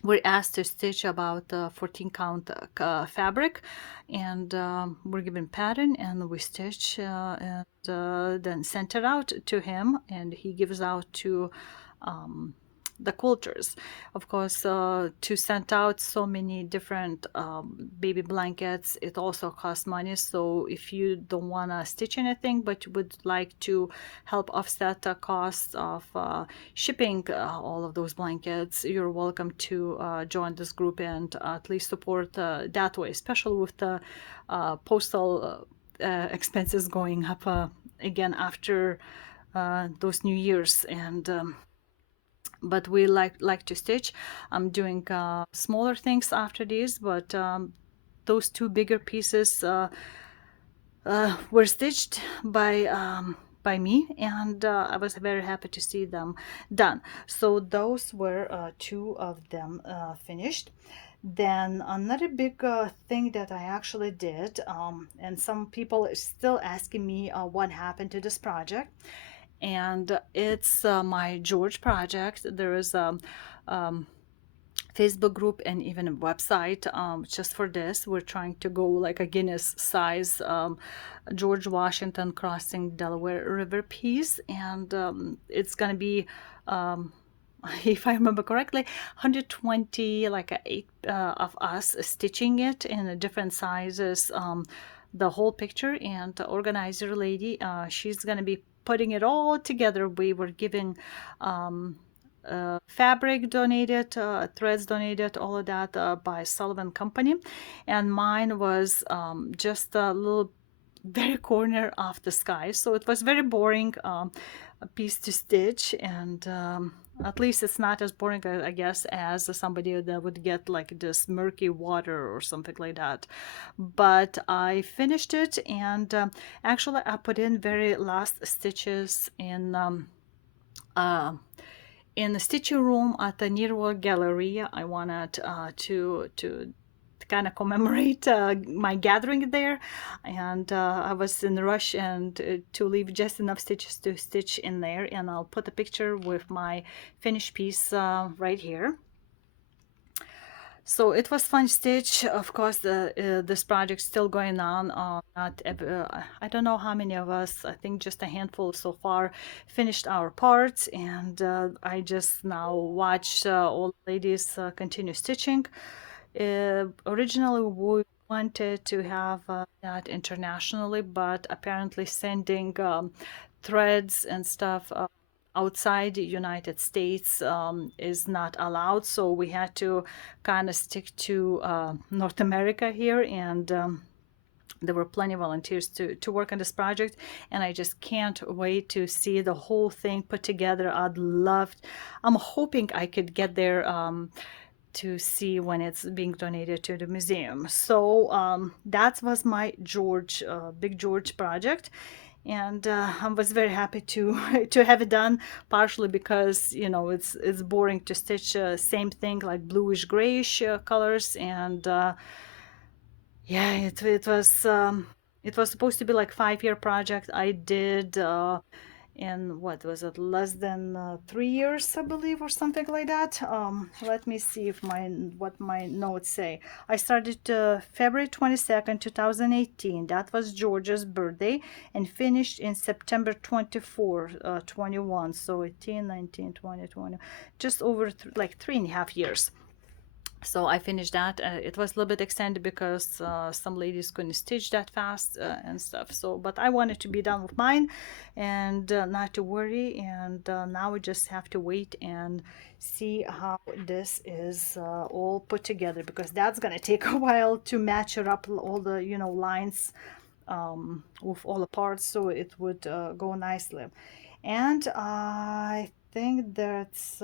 we're asked to stitch about 14 count fabric, and we're given pattern and we stitch and then sent it out to him, and he gives out to the quilters. Of course, to send out so many different baby blankets, it also costs money. So if you don't want to stitch anything but you would like to help offset the cost of shipping all of those blankets, you're welcome to join this group and at least support that way, especially with the postal expenses going up again after those New Year's. And but we like to stitch. I'm doing smaller things after this, but those two bigger pieces were stitched by me, and I was very happy to see them done. So those were two of them finished. Then another big thing that I actually did, and some people are still asking me what happened to this project, and it's my George project. There is a Facebook group and even a website just for this. We're trying to go like a Guinness size George Washington crossing Delaware River piece, and it's gonna be if I remember correctly, 120, like eight of us stitching it in different sizes, the whole picture. And the organizer lady, she's gonna be putting it all together. We were given fabric donated, threads donated, all of that by Sullivan Company, and mine was just a little very corner of the sky, so it was very boring a piece to stitch. And at least it's not as boring, I guess, as somebody that would get like this murky water or something like that. But I finished it, and actually I put in very last stitches in the stitching room at the Nearwell Gallery. I wanted to kind of commemorate my gathering there, and I was in a rush and to leave just enough stitches to stitch in there, and I'll put a picture with my finished piece right here. So it was fun stitch. Of course, this project's still going on. I don't know how many of us, I think just a handful so far, finished our parts, and I just now watch all ladies continue stitching. Originally, we wanted to have that internationally, but apparently sending threads and stuff outside the United States is not allowed. So we had to kind of stick to North America here, and there were plenty of volunteers to work on this project, and I just can't wait to see the whole thing put together. I'm hoping I could get there to see when it's being donated to the museum. So that was my Big George project. and I was very happy to to have it done. Partially because it's boring to stitch same thing like bluish grayish colors, and yeah, it was supposed to be like 5-year project. I did in what was it, less than 3 years, I believe, or something like that. Let me see if what my notes say. I started February 22nd, 2018. That was George's birthday, and finished in September 24, 21. So 18, 19, 20, 20, just over like 3.5 years. So I finished that. It was a little bit extended because some ladies couldn't stitch that fast and stuff. So, but I wanted to be done with mine, and not to worry. And now we just have to wait and see how this is all put together, because that's gonna take a while to match it up, all the lines with all the parts, so it would go nicely. And I think that's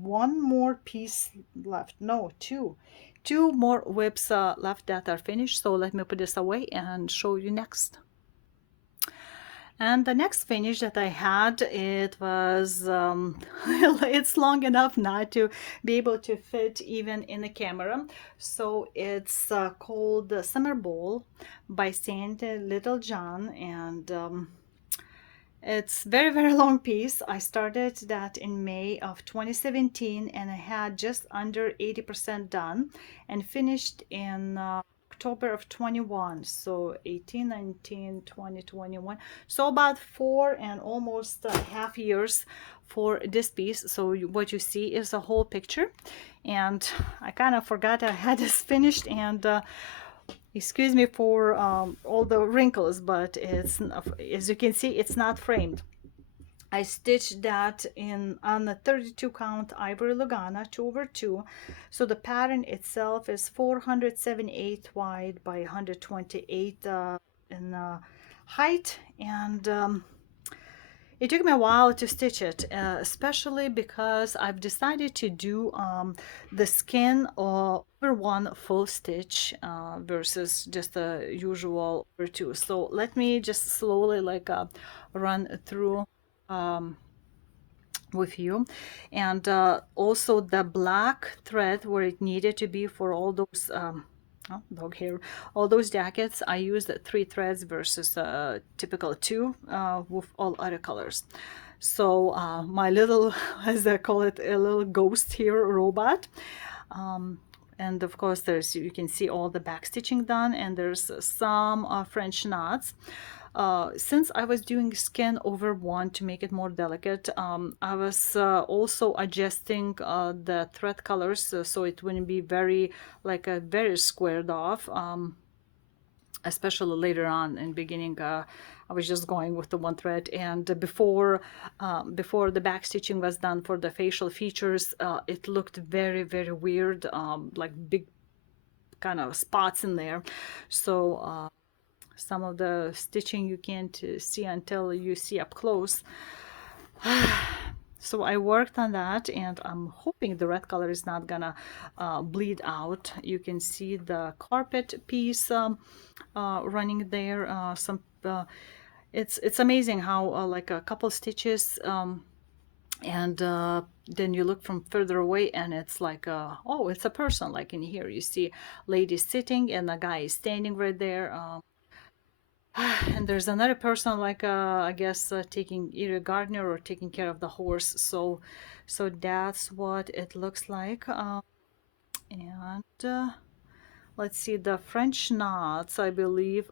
one more piece left. No, two more whips left that are finished. So let me put this away and show you next. And the next finish that I had, it was it's long enough not to be able to fit even in the camera. So it's called Summer Ball by Saint Little John, and it's very long piece. I started that in May of 2017, and I had just under 80% done, and finished in October of 21. So 18, 19, 20, 21. So about 4 and almost half years for this piece. So what you see is a whole picture, and I kind of forgot I had this finished, and excuse me for all the wrinkles, but it's, as you can see, it's not framed. I stitched that in on a 32 count ivory Lugana 2/2. So the pattern itself is 478 wide by 128 in height, and it took me a while to stitch it, especially because I've decided to do the skin over one full stitch versus just the usual over two. So let me just slowly like run through um, with you. And also the black thread where it needed to be for all those oh, dog hair, all those jackets, I used 3 threads versus typical 2 with all other colors. So my little, as I call it, a little ghost here robot. And of course there's, you can see all the back stitching done, and there's some French knots. Since I was doing skin over one to make it more delicate, I was also adjusting the thread colors so it wouldn't be very, like a very squared off, especially later on in beginning. I was just going with the one thread, and before the back stitching was done for the facial features, it looked very weird, like big kind of spots in there. So some of the stitching you can't see until you see up close. So I worked on that, and I'm hoping the red color is not gonna bleed out. You can see the carpet piece running there. It's amazing how like a couple stitches, and then you look from further away, and it's like oh, it's a person. Like in here you see lady sitting and a guy is standing right there. And there's another person, like I guess taking either gardener or taking care of the horse. So that's what it looks like. And let's see, the French knots, I believe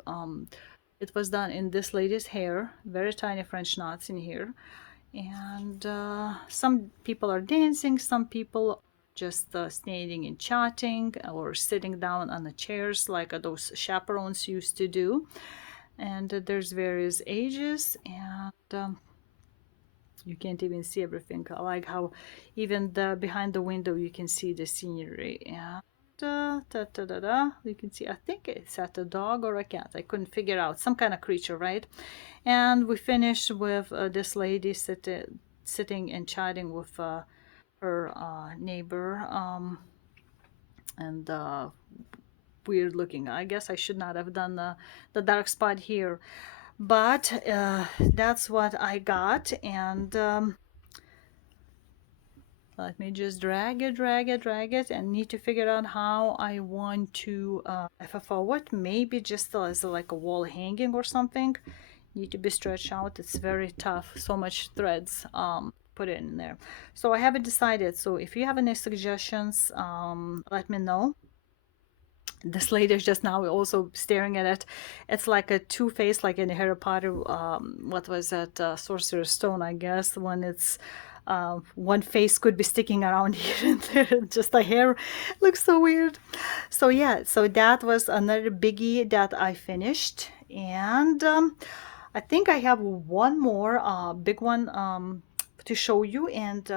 it was done in this lady's hair, very tiny French knots in here. And some people are dancing, some people just standing and chatting or sitting down on the chairs like those chaperones used to do. And there's various ages, and you can't even see everything. I like how even behind the window you can see the scenery. And you can see, I think it's at a dog or a cat, I couldn't figure out, some kind of creature, right? And we finished with this lady sitting and chatting with her neighbor, and weird looking. I guess I should not have done the dark spot here. but that's what I got. And let me just drag it, drag it, drag it, and need to figure out how I want to FFO what. Maybe just as like a wall hanging or something. Need to be stretched out. It's very tough. So much threads put in there. So I haven't decided. So if you have any suggestions, let me know. This lady is just now also staring at it. It's like a two-face, like in Harry Potter. What was that? Sorcerer's Stone, I guess. When it's one face could be sticking around here and there, just a hair. Looks so weird. So yeah, so that was another biggie that I finished, and I think I have one more big one to show you, and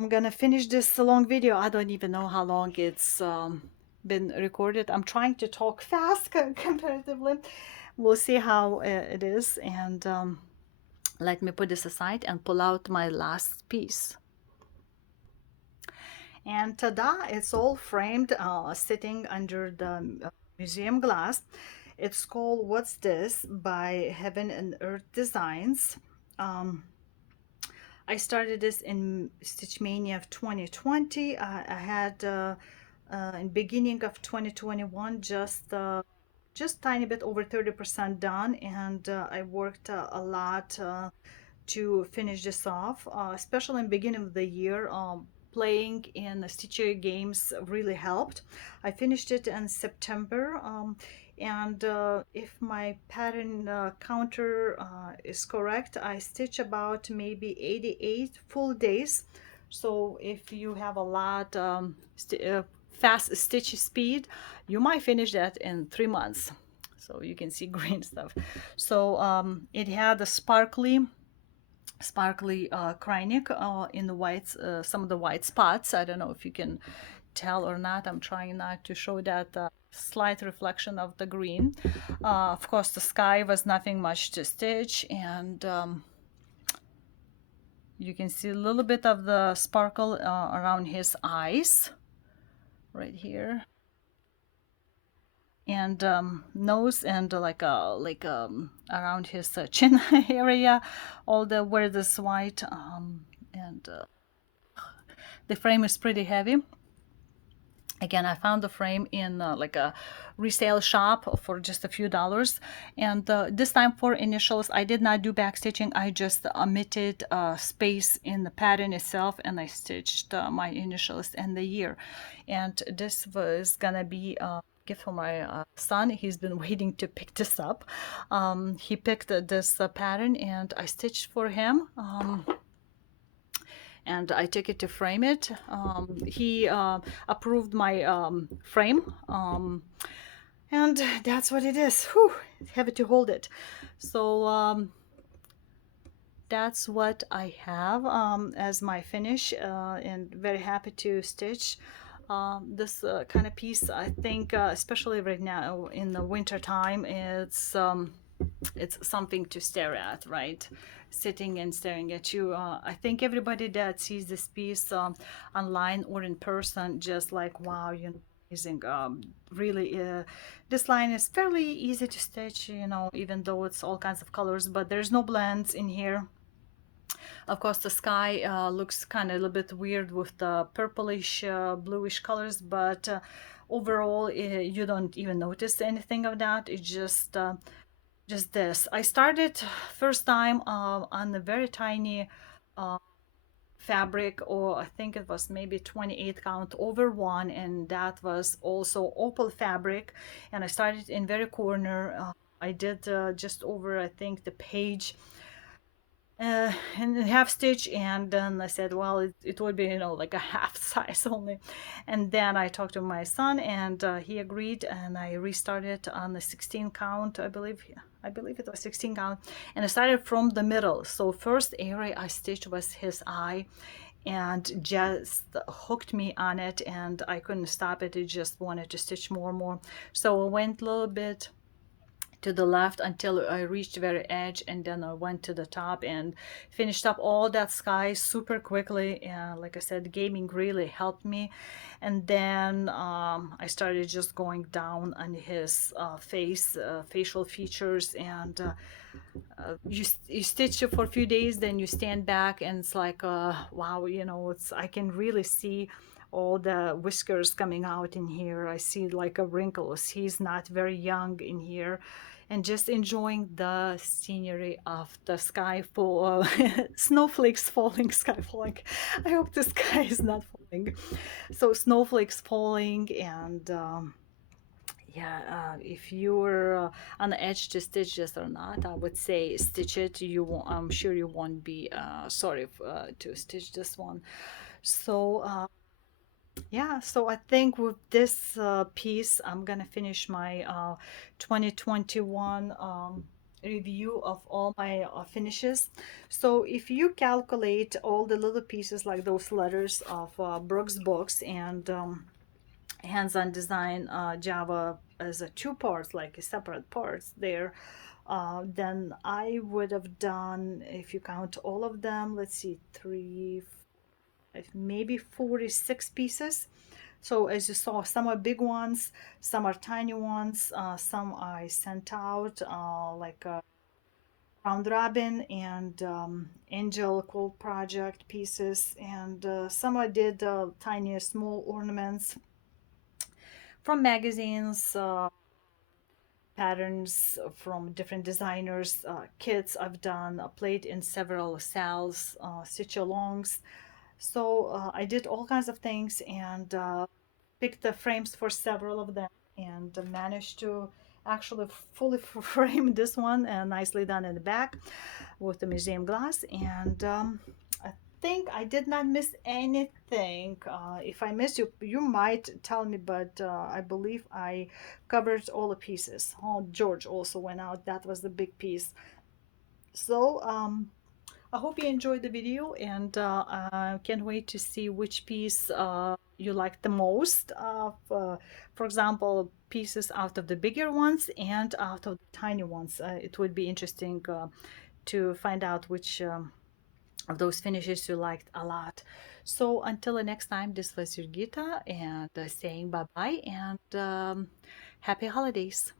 I'm gonna finish this long video. I don't even know how long it's been recorded. I'm trying to talk fast comparatively. We'll see how it is. And let me put this aside and pull out my last piece. And tada, it's all framed, sitting under the museum glass. It's called What's This by Heaven and Earth Designs. I started this in Stitch Mania of 2020. I had in beginning of 2021 just tiny bit over 30% done, and I worked a lot to finish this off, especially in the beginning of the year. Playing in the Stitcher games really helped. I finished it in September, and if my pattern counter is correct, I stitch about maybe 88 full days. So if you have a lot fast stitch speed, you might finish that in 3 months. So you can see green stuff. So it had a sparkly Kreinik in the whites, some of the white spots. I don't know if you can tell or not. I'm trying not to show that slight reflection of the green. Of course, the sky was nothing much to stitch, and you can see a little bit of the sparkle around his eyes right here, and nose, and around his chin area, all the where this white, and the frame is pretty heavy. Again, I found the frame in like a resale shop for just a few dollars. And this time for initials, I did not do back stitching. I just omitted space in the pattern itself, and I stitched my initials and the year. And this was gonna be a gift for my son. He's been waiting to pick this up. He picked this pattern, and I stitched for him. And I took it to frame it. He approved my frame, and that's what it is. Whew, heavy to hold it. So that's what I have as my finish, and very happy to stitch this kind of piece. I think especially right now in the winter time, it's something to stare at, right? Sitting and staring at you. I think everybody that sees this piece online or in person, just like, wow, you know, amazing. Really, this line is fairly easy to stitch, you know, even though it's all kinds of colors, but there's no blends in here. Of course, the sky looks kind of a little bit weird with the purplish, bluish colors, but overall, you don't even notice anything of that. It's just this. I started first time on a very tiny fabric, or I think it was maybe 28 count over one, and that was also opal fabric, and I started in very corner. I did just over, I think, the page and half stitch, and then I said, well, it would be, you know, like a half size only. And then I talked to my son, and he agreed, and I restarted on the 16 count, I believe it was 16 count, and I started from the middle. So first area I stitched was his eye, and just hooked me on it, and I couldn't stop it. It just wanted to stitch more and more. So I went a little bit to the left until I reached the very edge, and then I went to the top and finished up all that sky super quickly. And like I said, gaming really helped me. And then I started just going down on his face, facial features, and you stitch it for a few days, then you stand back, and it's like, wow, it's I can really see all the whiskers coming out in here. I see like a wrinkles. He's not very young in here, and just enjoying the scenery of the sky full of snowflakes falling, sky falling. I hope the sky is not falling. So snowflakes falling, and yeah, if you're on the edge to stitch this or not, I would say stitch it. You won't, I'm sure you won't be sorry to stitch this one. So yeah, so I think with this piece, I'm gonna finish my 2021 review of all my finishes. So if you calculate all the little pieces like those letters of Brooks Books and hands-on design Java as a two parts, like a separate parts there, then I would have done, if you count all of them, let's see, three, five, maybe 46 pieces. So as you saw, some are big ones, some are tiny ones, some I sent out like a round robin and angel quilt project pieces, and some I did tiny small ornaments from magazines, patterns from different designers, kits I've done, played in several sales, stitch alongs. So I did all kinds of things, and picked the frames for several of them, and managed to actually fully frame this one, and nicely done in the back with the museum glass. And I think I did not miss anything. If I missed you, you might tell me, but I believe I covered all the pieces. Oh, George also went out. That was the big piece. So I hope you enjoyed the video, and I can't wait to see which piece you like the most. For example, pieces out of the bigger ones and out of the tiny ones. It would be interesting to find out which of those finishes you liked a lot. So until the next time, this was Jurgita, and saying bye bye, and happy holidays.